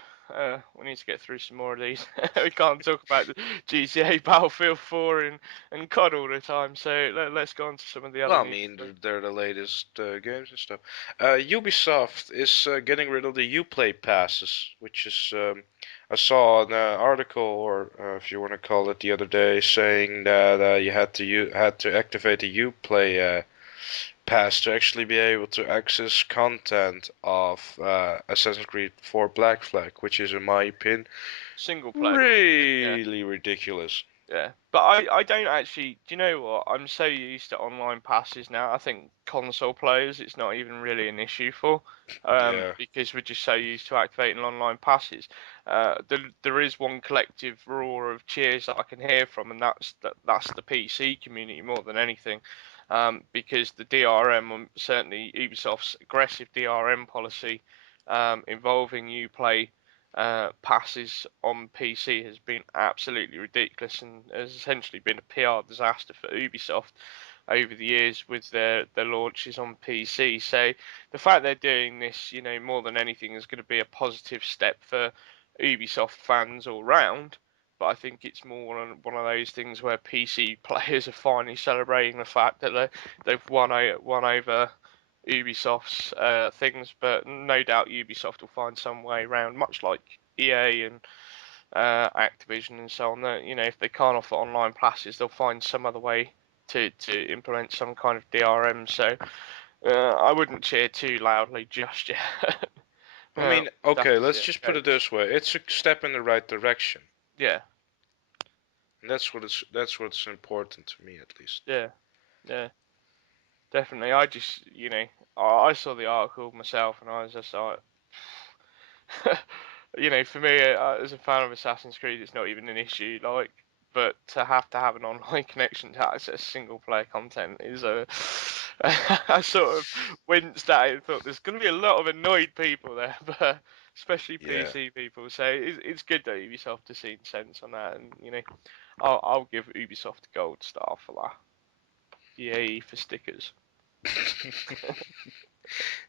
We need to get through some more of these. We can't talk about the GTA, Battlefield 4, and COD all the time. So let's go on to some of the other Well, I news. mean, they're the latest games and stuff. Ubisoft is getting rid of the Uplay passes, which is I saw an article, or if you want to call it, the other day, saying that you had to activate the Uplay pass to actually be able to access content of Assassin's Creed 4 Black Flag, which is, in my opinion, Single player content, yeah. really ridiculous. Yeah, but I don't actually. Do you know what? I'm so used to online passes now. I think console players, it's not even really an issue for, Yeah. because we're just so used to activating online passes. There is one collective roar of cheers that I can hear from, and that's the PC community more than anything, because the DRM, certainly Ubisoft's aggressive DRM policy, involving you play passes on PC has been absolutely ridiculous and has essentially been a PR disaster for Ubisoft over the years with their launches on PC. So the fact they're doing this, more than anything, is going to be a positive step for Ubisoft fans all round. But I think it's more one of those things where PC players are finally celebrating the fact that they've won over Ubisoft's things, but no doubt Ubisoft will find some way around, much like EA and Activision and so on. That if they can't offer online passes, they'll find some other way to implement some kind of DRM. So I wouldn't cheer too loudly just yet. I mean, We'd have okay, to see let's how just it put it goes. this way. It's a step in the right direction. Yeah, And that's what's important to me at least. yeah, yeah, definitely. I saw the article myself, and I was just like, for me, as a fan of Assassin's Creed, it's not even an issue. But to have an online connection to access single player content is a. I sort of winced at it and thought there's going to be a lot of annoyed people there, but especially Yeah. PC people. So it's good that Ubisoft has seen sense on that, and I'll give Ubisoft a gold star for that. Yay for stickers.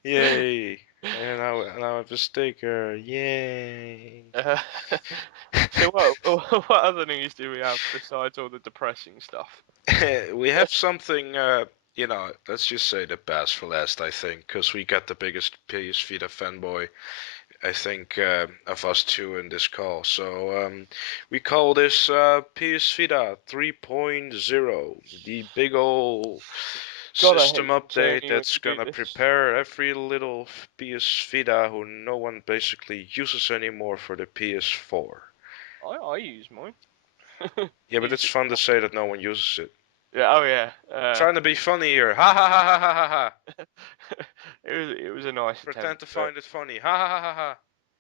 Yay. And now I have a sticker. Yay. Uh, so what other news do we have besides all the depressing stuff? We have something, let's just say the best for last, I think, because we got the biggest PS Vita fanboy, I think, of us two in this call. So, we call this PS Vita 3.0, the big ol' God, I system hate when update Sony when that's you do gonna this. prepare every little PS Vita who no one basically uses anymore for the PS4. I use mine. Yeah, but Used it's it fun to say properly. that no one uses it. Yeah. Oh yeah. Trying to be funny here. Ha ha ha ha ha ha ha. It was a nice Pretend attempt, to but find it funny. Ha ha ha ha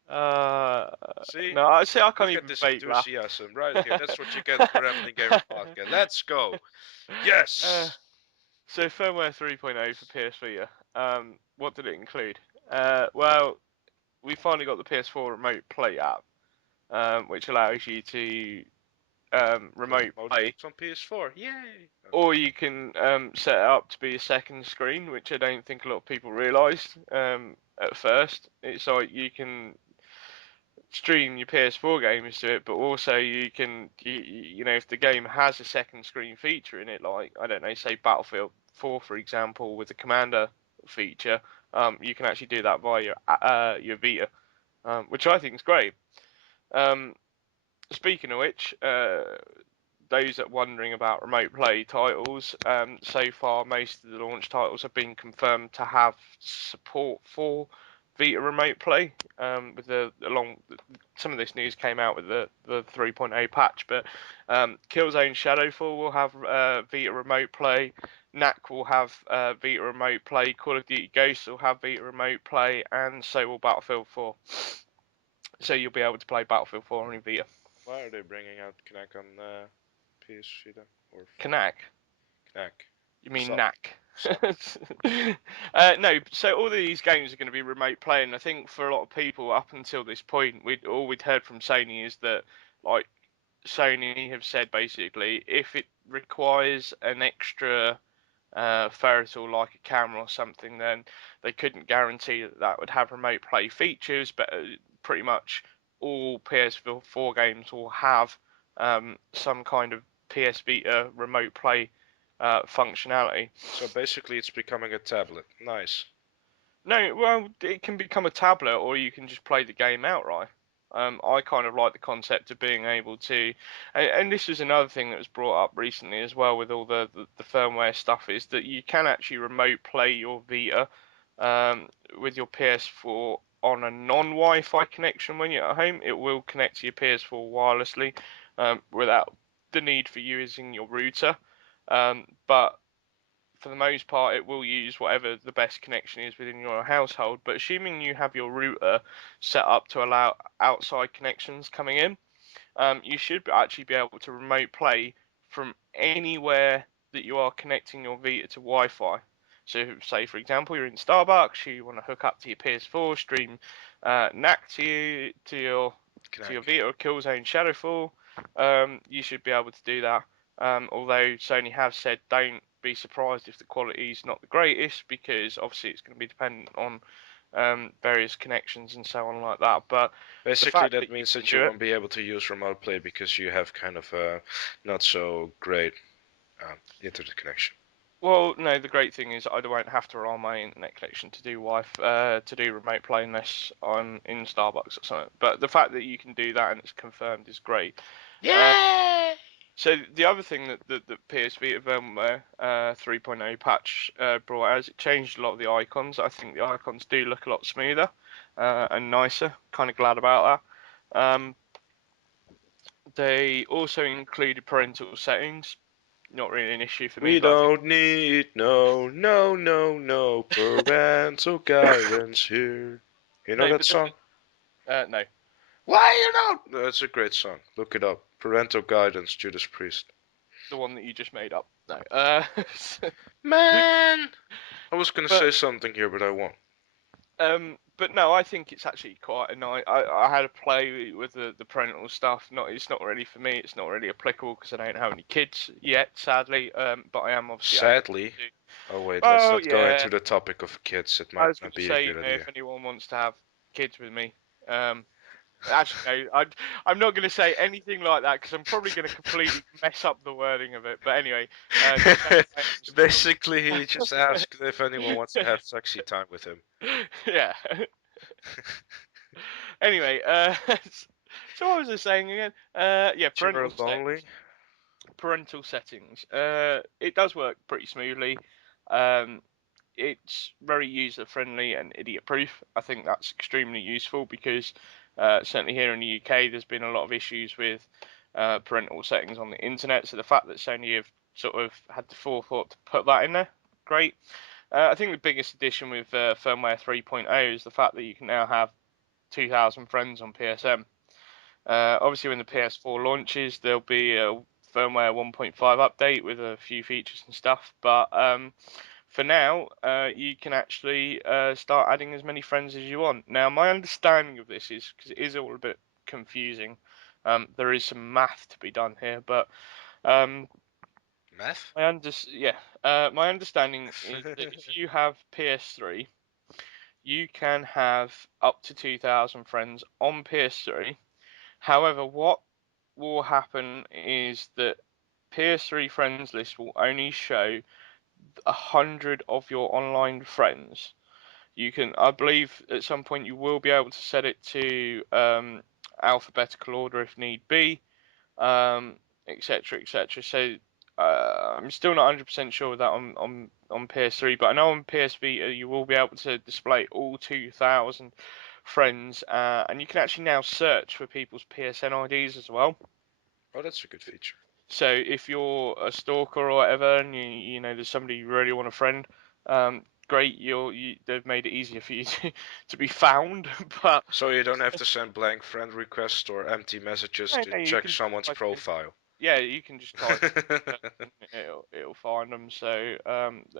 ha. uh, See? no, I see. I can't Look at even this fake laugh. enthusiasm right here. That's what you get at the Rambling Gamer podcast. Let's go. uh, Yes. so firmware 3.0 for PS Vita. What did it include? Well, we finally got the PS4 Remote Play app, which allows you to Play remote play, emotes on PS4. Yay. or you can set it up to be a second screen, which I don't think a lot of people realised at first. It's like you can stream your PS4 games to it, but also if the game has a second screen feature in it, like I don't know, say Battlefield 4, for example, with the Commander feature, you can actually do that via your Vita, which I think is great. Um, Speaking of which, those that are wondering about remote play titles, so far most of the launch titles have been confirmed to have support for Vita Remote Play. With the along some of this news came out with the 3.0 patch, but Killzone Shadowfall will have Vita Remote Play. Knack will have Vita Remote Play. Call of Duty Ghosts will have Vita Remote Play, and so will Battlefield 4. So you'll be able to play Battlefield 4 on your Vita. Why are they bringing out Knack on PS Vita or 4? Knack. Knack. You mean Sup. knack? Sup. No, so all of these games are going to be remote playing. I think for a lot of people up until this point, we'd heard from Sony is that like Sony have said basically if it requires an extra ferrite like a camera or something, then they couldn't guarantee that that would have remote play features. But pretty much all PS4 games will have some kind of PS Vita remote play functionality. So basically, it's becoming a tablet. Nice. No, well, it can become a tablet, or you can just play the game outright. I kind of like the concept of being able to, and this was another thing that was brought up recently as well with all the firmware stuff, is that you can actually remote play your Vita with your PS4 on a non-Wi-Fi connection when you're at home. It will connect to your PS4 wirelessly without the need for using your router, but for the most part, it will use whatever the best connection is within your household. But assuming you have your router set up to allow outside connections coming in, you should actually be able to remote play from anywhere that you are connecting your Vita to Wi-Fi. So, say for example, you're in Starbucks, you want to hook up to your PS4, stream NAC to your Knack. Vita or Killzone Shadowfall. You should be able to do that. Although Sony have said don't be surprised if the quality is not the greatest, because obviously it's going to be dependent on various connections and so on like that. But the Basically, fact that that you means can that you do it. won't be able to use remote play because you have kind of a not so great internet connection. Well, no, the great thing is I won't have to rely on my internet connection to do to do remote play unless I'm in Starbucks or something. But the fact that you can do that and it's confirmed is great. Uh, Yeah. so the other thing that PS Vita firmware 3.0 patch brought out is it changed a lot of the icons. I think the icons do look a lot smoother and nicer. Kind of glad about that. They also included parental settings. Not really an issue for me, We but I think don't need no parental guidance here. You know no, that but song? no. Why you don't? That's a great song. Look it up. Parental guidance, Judas Priest. The one that you just made up. No. Man, I was gonna but say something here, but I won't. but no, I think it's actually quite a nice. I had a play with the parental stuff. It's not really for me. It's not really applicable because I don't have any kids yet, sadly. But I am obviously able Sadly. to. Oh wait, let's Oh not go yeah, into the topic of kids. It I might was going not to be a say, good idea. if anyone wants to have kids with me, um, actually no, I'm not going to say anything like that because I'm probably going to completely mess up the wording of it. But anyway, just know I am still. Basically, he just asked if anyone wants to have sexy time with him. Yeah. Anyway, so what was I saying again? Yeah, You're lonely? parental settings. It does work pretty smoothly. Um, it's very user friendly and idiot proof. I think that's extremely useful because certainly here in the UK, there's been a lot of issues with parental settings on the internet. So the fact that Sony have sort of had the forethought to put that in there, great. I think the biggest addition with firmware 3.0 is the fact that you can now have 2,000 friends on PSN. Obviously, when the PS4 launches, there'll be a firmware 1.5 update with a few features and stuff. But for now, you can actually start adding as many friends as you want. Now, my understanding of this is because it is all a bit confusing. There is some math to be done here, but um, Meth? my understanding is that if you have PS3, you can have up to 2,000 friends on PS3. However, what will happen is that PS3 friends list will only show 100 of your online friends. You can, I believe, at some point you will be able to set it to alphabetical order if need be, etc., etc. So I'm still not 100% sure with that on PS3, but I know on PS Vita you will be able to display all 2,000 friends, and you can actually now search for people's PSN IDs as well. Oh, that's a good feature. So if you're a stalker or whatever, and you know there's somebody you really want to friend, great. They've made it easier for you to be found. But So you don't have to send blank friend requests or empty messages no, to no, you check can just someone's type in. profile. Yeah, you can just type and it'll find them. So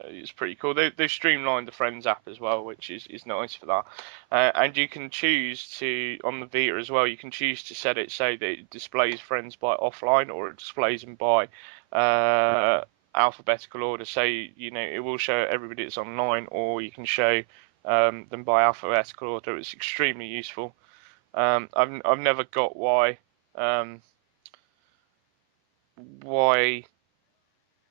it's pretty cool. They've streamlined the Friends app as well, which is nice for that. And you can choose to on the Vita as well. You can choose to set it so that it displays friends by offline or it displays them by alphabetical order. So you know it will show everybody that's online, or you can show them by alphabetical order. It's extremely useful. I've never got um, why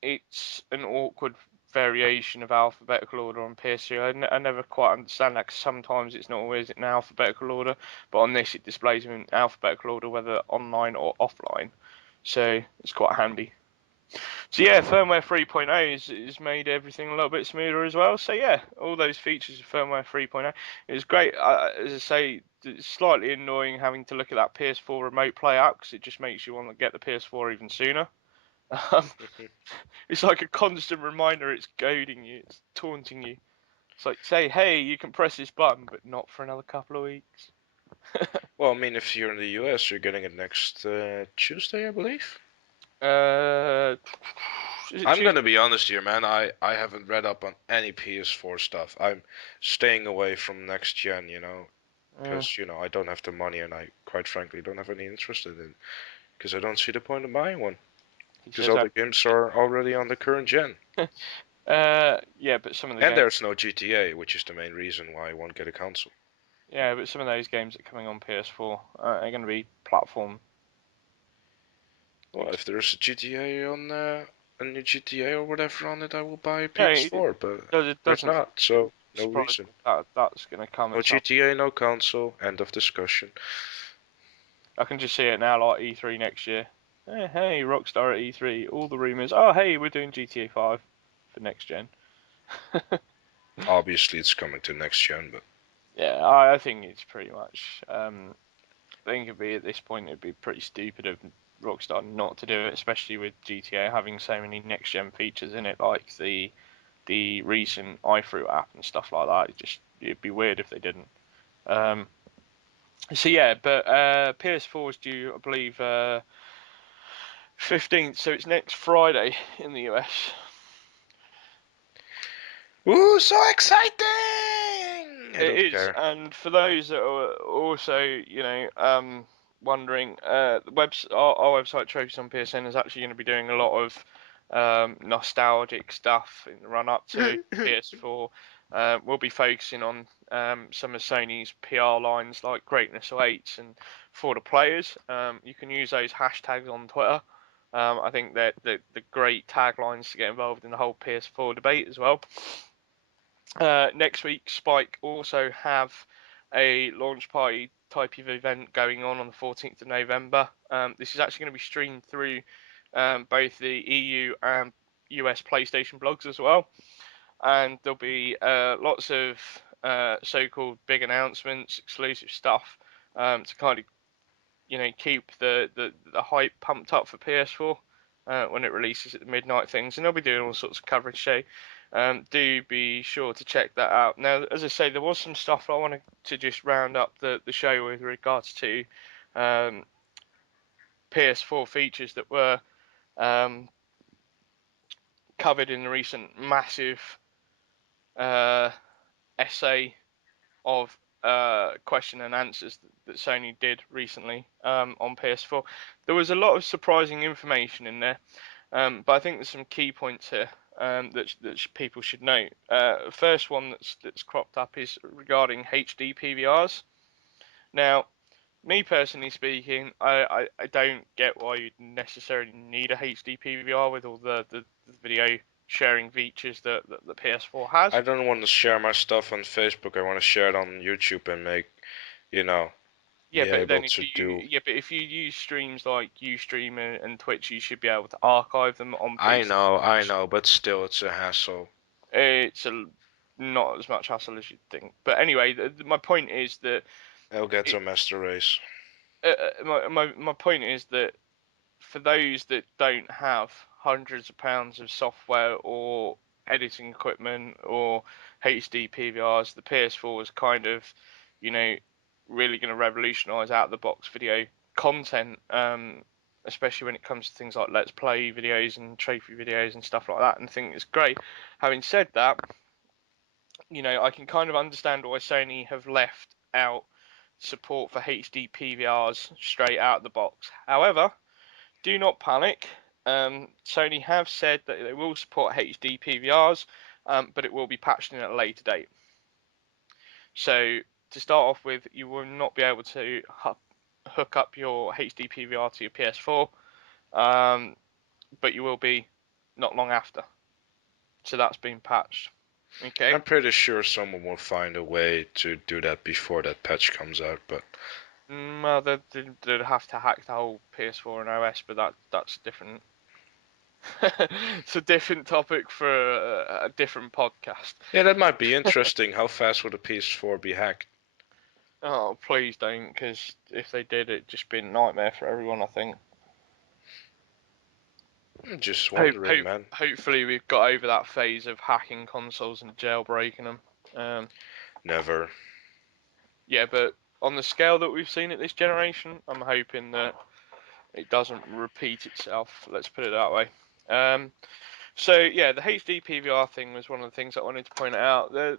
it's an awkward variation of alphabetical order on PS3. I never quite understand that because sometimes it's not always in alphabetical order, but on this it displays them in alphabetical order whether online or offline. So it's quite handy. So yeah, firmware 3.0 is made everything a little bit smoother as well. So yeah, all those features of firmware 3.0 is great. As I say, it's slightly annoying having to look at that PS4 remote play app because it just makes you want to get the PS4 even sooner. Um, it's like a constant reminder. It's goading you. It's taunting you. It's like say, hey, you can press this button, but not for another couple of weeks. Well, I mean, if you're in the US, you're getting it next Tuesday, I believe. uh, is it I'm Tuesday? gonna be honest here, man. I haven't read up on any PS4 stuff. I'm staying away from next gen, because I don't have the money, and I quite frankly don't have any interest in it, because I don't see the point of buying one, He because says, all the games are already on the current gen. yeah, but some of the And games. there's no GTA, which is the main reason why I won't get a console. Yeah, but some of those games that are coming on PS4 are going to be platform. Well, if there's a GTA on a new GTA or whatever on it, I will buy a Yeah, it, PS4, but it there's doesn't not, so no surprise reason. me that that's going to come No at some. GTA, no console, end of discussion. I can just see it now, like E3 next year. Hey, Rockstar at E3. All the rumors. Oh, hey, we're doing GTA 5 for next gen. Obviously, it's coming to next gen, but Yeah, I think it's pretty much. I think it'd be at this point it'd be pretty stupid of Rockstar not to do it, especially with GTA having so many next gen features in it, like the recent iFruit app and stuff like that. It'd be weird if they didn't. Um, so yeah, but PS4 is due, I believe, 15th, so it's next Friday in the US. ooh, so exciting! I It don't is, care. and for those that are also, wondering, our website Trophies on PSN is actually going to be doing a lot of nostalgic stuff in the run up to PS4. We'll be focusing on some of Sony's PR lines like Greatness Awaits and for the players. You can use those hashtags on Twitter. I think that the great taglines to get involved in the whole PS4 debate as well. Next week, Spike also have a launch party type of event going on the 14th of November. This is actually going to be streamed through both the EU and US PlayStation blogs as well, and there'll be lots of so-called big announcements, exclusive stuff to kind of keep the hype pumped up for PS4 when it releases at the midnight things, and they'll be doing all sorts of coverage. So do be sure to check that out. Now, as I say, there was some stuff I wanted to just round up the show with regards to um, PS4 features that were um, covered in the recent massive uh, essay of question and answers that Sony did recently on PS4. There was a lot of surprising information in there, but I think there's some key points here that people should note. First one that's cropped up is regarding HD PVRs. Now, me personally speaking, I don't get why you'd necessarily need a HD PVR with all the video sharing features that the PS4 has. I don't want to share my stuff on Facebook. I want to share it on YouTube and you know, Yeah, be but then able if to do. if you use streams like Ustream and Twitch, you should be able to archive them on PC. I know, but still, it's a hassle. It's not as much hassle as you'd think. But anyway, my point is that I'll get to it, a master race. my point is that for those that don't have hundreds of pounds of software or editing equipment or HD PVRs, the PS4 is kind of, you know, really going to revolutionize out of the box video content, especially when it comes to things like Let's Play videos and trophy videos and stuff like that. And I think it's great. Having said that, I can kind of understand why Sony have left out support for HD PVRs straight out of the box. However, do not panic. Sony have said that they will support HD PVRs, but it will be patched in at a later date. So to start off with, you will not be able to hook up your HD PVR to your PS4, um, but you will be not long after. So that's been patched. Okay. I'm pretty sure someone will find a way to do that before that patch comes out, but Well, they'd have to hack the whole PS4 and OS, but that's different. It's a different topic for a different podcast. Yeah, that might be interesting. How fast would a PS4 be hacked? Oh, please don't, because if they did, it'd just be a nightmare for everyone, I think. I'm just wondering, man. Hopefully we've got over that phase of hacking consoles and jailbreaking them. Um, Never. yeah, but on the scale that we've seen at this generation, I'm hoping that it doesn't repeat itself. Let's put it that way. So yeah, the HD PVR thing was one of the things I wanted to point out. There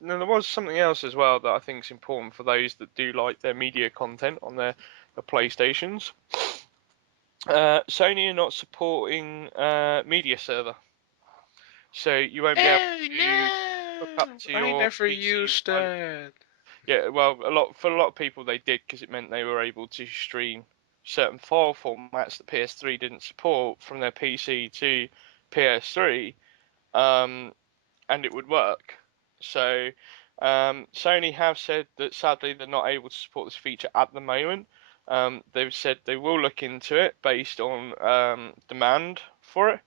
was something else as well that I think is important for those that do like their media content on their PlayStations. Sony are not supporting media server, so you won't be able Oh to hook up no! to I your never PC used via. that. Yeah, well, a lot of people they did because it meant they were able to stream certain file formats that PS3 didn't support from their PC to PS3, um, and it would work. So Sony have said that sadly they're not able to support this feature at the moment. They've said they will look into it based on demand for it.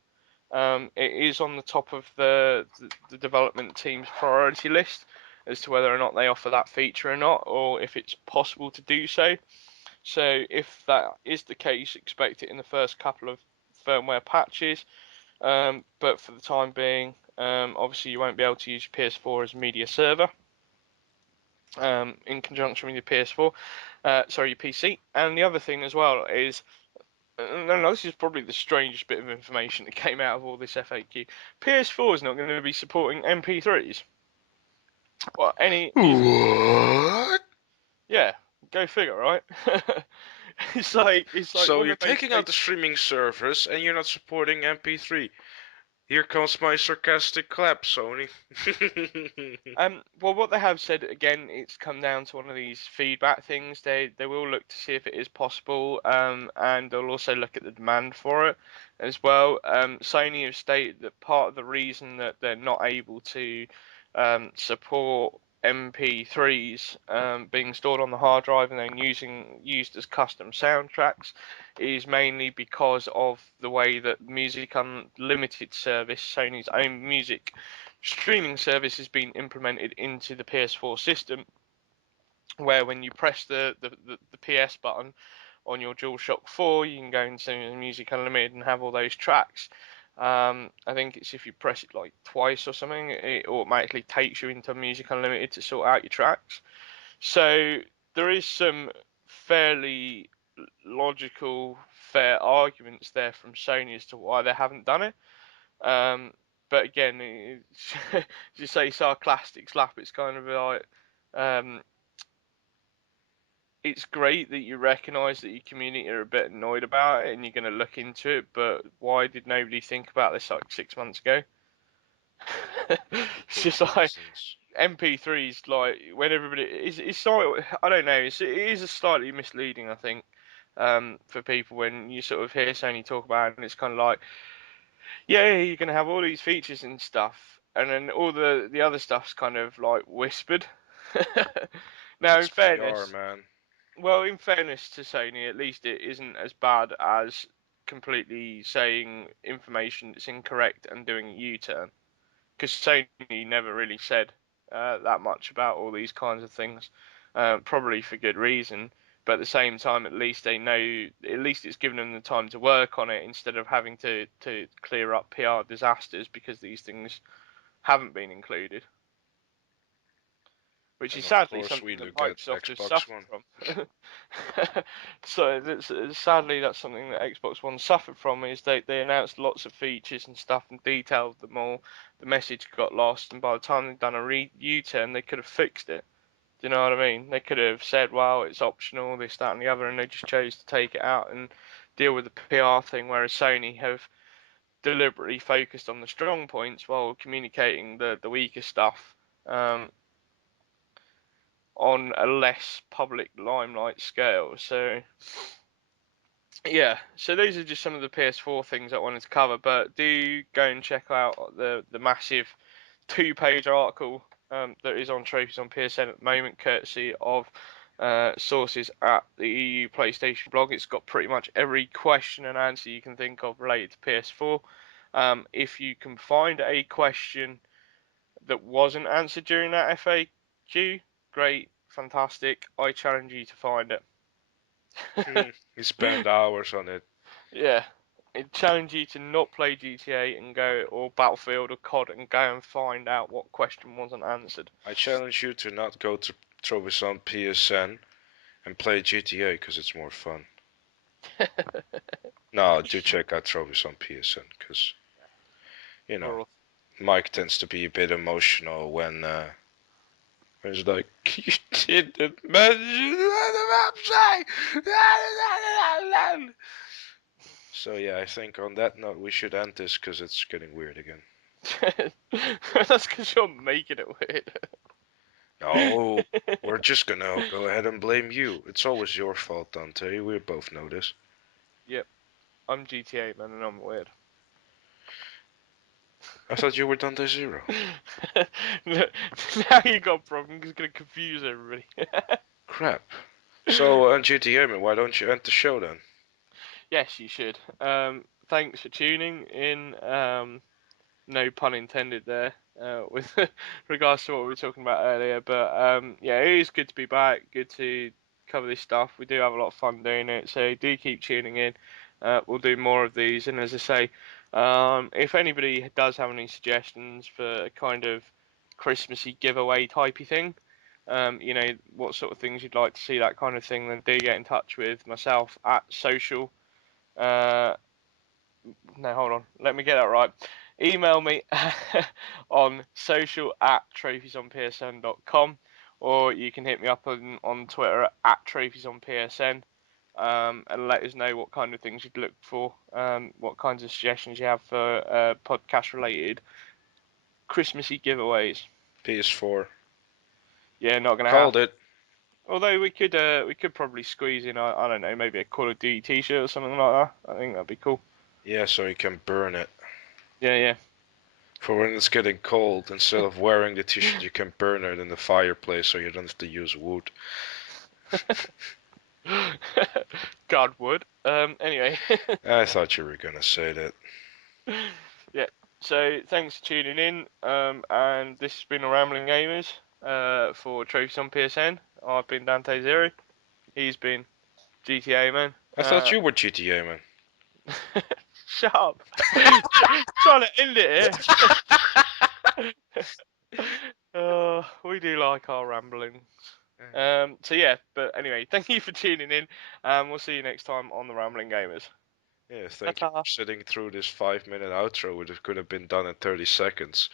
It is on the top of the development team's priority list as to whether or not they offer that feature or not, or if it's possible to do so. So if that is the case, expect it in the first couple of firmware patches. But for the time being, obviously you won't be able to use your PS4 as a media server in conjunction with your PS4, sorry, your PC. And the other thing as well is, no, this is probably the strangest bit of information that came out of all this FAQ. PS4 is not going to be supporting MP3s. Well, any music. What? Yeah, go figure, right? It's like So one you're of those taking out the cases. streaming service and you're not supporting MP3. Here comes my sarcastic clap, Sony. Well, what they have said again, it's come down to one of these feedback things. They will look to see if it is possible, and they'll also look at the demand for it as well. Sony have stated that part of the reason that they're not able to support MP3s being stored on the hard drive and then used as custom soundtracks is mainly because of the way that Music Unlimited service, Sony's own music streaming service, has been implemented into the PS4 system, where when you press the PS button on your DualShock 4, you can go into Music Unlimited and have all those tracks. I think it's if you press it like twice or something, it automatically takes you into Music Unlimited to sort out your tracks. So there is some fairly logical, fair arguments there from Sony as to why they haven't done it. Um, but again, it's, as you say, sarcastic slap. It's kind of like um, it's great that you recognise that your community are a bit annoyed about it and you're going to look into it. But why did nobody think about this like 6 months ago? It's Good just like reasons. MP3s, like when everybody it's sort I don't know. It is a slightly misleading, I think, for people when you sort of hear Sony talk about it, and it's kind of like, yeah, you're gonna have all these features and stuff, and then all the other stuff's kind of like whispered. Now, in It's VR, fairness, man. well, in fairness to Sony, at least it isn't as bad as completely saying information that's incorrect and doing a U-turn. Because Sony never really said that much about all these kinds of things, probably for good reason. But at the same time, at least they know, at least it's given them the time to work on it instead of having to clear up PR disasters because these things haven't been included, which is And of sadly course, we something that look at Microsoft has Xbox suffered One. from. So sadly, that's something that Xbox One suffered from. Is they announced lots of features and stuff and detailed them all. The message got lost, and by the time they'd done a U-turn, they could have fixed it. Do you know what I mean? They could have said, "Well, it's optional, this, that, and the other," and they just chose to take it out and deal with the PR thing. Whereas Sony have deliberately focused on the strong points while communicating the weaker stuff. On a less public limelight scale. So yeah, so those are just some of the PS4 things I wanted to cover. But do go and check out the massive 2-page article that is on Trophies on PSN at the moment, courtesy of sources at the EU PlayStation blog. It's got pretty much every question and answer you can think of related to PS4. If you can find a question that wasn't answered during that FAQ, great, fantastic. I challenge you to find it. He spent hours on it. Yeah. I challenge you to not play GTA and go, or Battlefield or COD, and go and find out what question wasn't answered. I challenge you to not go to Trophies on PSN and play GTA because it's more fun. No, do check out Trophies on PSN because, you know, Or Mike tends to be a bit emotional when it's like, you didn't mention the website! So yeah, I think on that note we should end this because it's getting weird again. That's because you're making it No, weird. we're just gonna go ahead and blame you. It's always your fault, Dante. We both know this. Yep, I'm GTA man and I'm weird. I thought you were Dante Zero. Now you got a problem. It's gonna confuse everybody. Crap. So, GTA, man, why don't you end the show then? Yes, you should. Thanks for tuning in. No pun intended there. With regards to what we were talking about earlier, but yeah, it is good to be back. Good to cover this stuff. We do have a lot of fun doing it, so do keep tuning in. We'll do more of these, and as I say, if anybody does have any suggestions for a kind of Christmassy giveaway typey thing, what sort of things you'd like to see, that kind of thing, then do get in touch with myself at social. Uh, no, hold on. Let me get that right. Email me on social at trophiesonpsn.com, or you can hit me up on Twitter at trophiesonpsn, and let us know what kind of things you'd look for, what kinds of suggestions you have for podcast related Christmassy giveaways. PS4. Yeah, not gonna Called happen. it. Although we could probably squeeze in, I don't know, maybe a Call of Duty t-shirt or something like that. I think that'd be cool. Yeah, so you can burn it. Yeah, For when it's getting cold, instead of wearing the t-shirt, you can burn it in the fireplace so you don't have to use wood. yeah. God would. Anyway, I thought you were gonna say that. yeah. So thanks for tuning in. And this has been a Rambling Gamers. For Trophies on PSN. I've been Dante Zero. He's been GTA man. I thought you were GTA, man. Shut up. Trying to end it here. We do like our ramblings. So yeah, but anyway, thank you for tuning in, and we'll see you next time on the Rambling Gamers. Yeah, thank you Ta-ta. for sitting through this 5-minute outro, which could have been done in 30 seconds.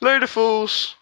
Later, fools!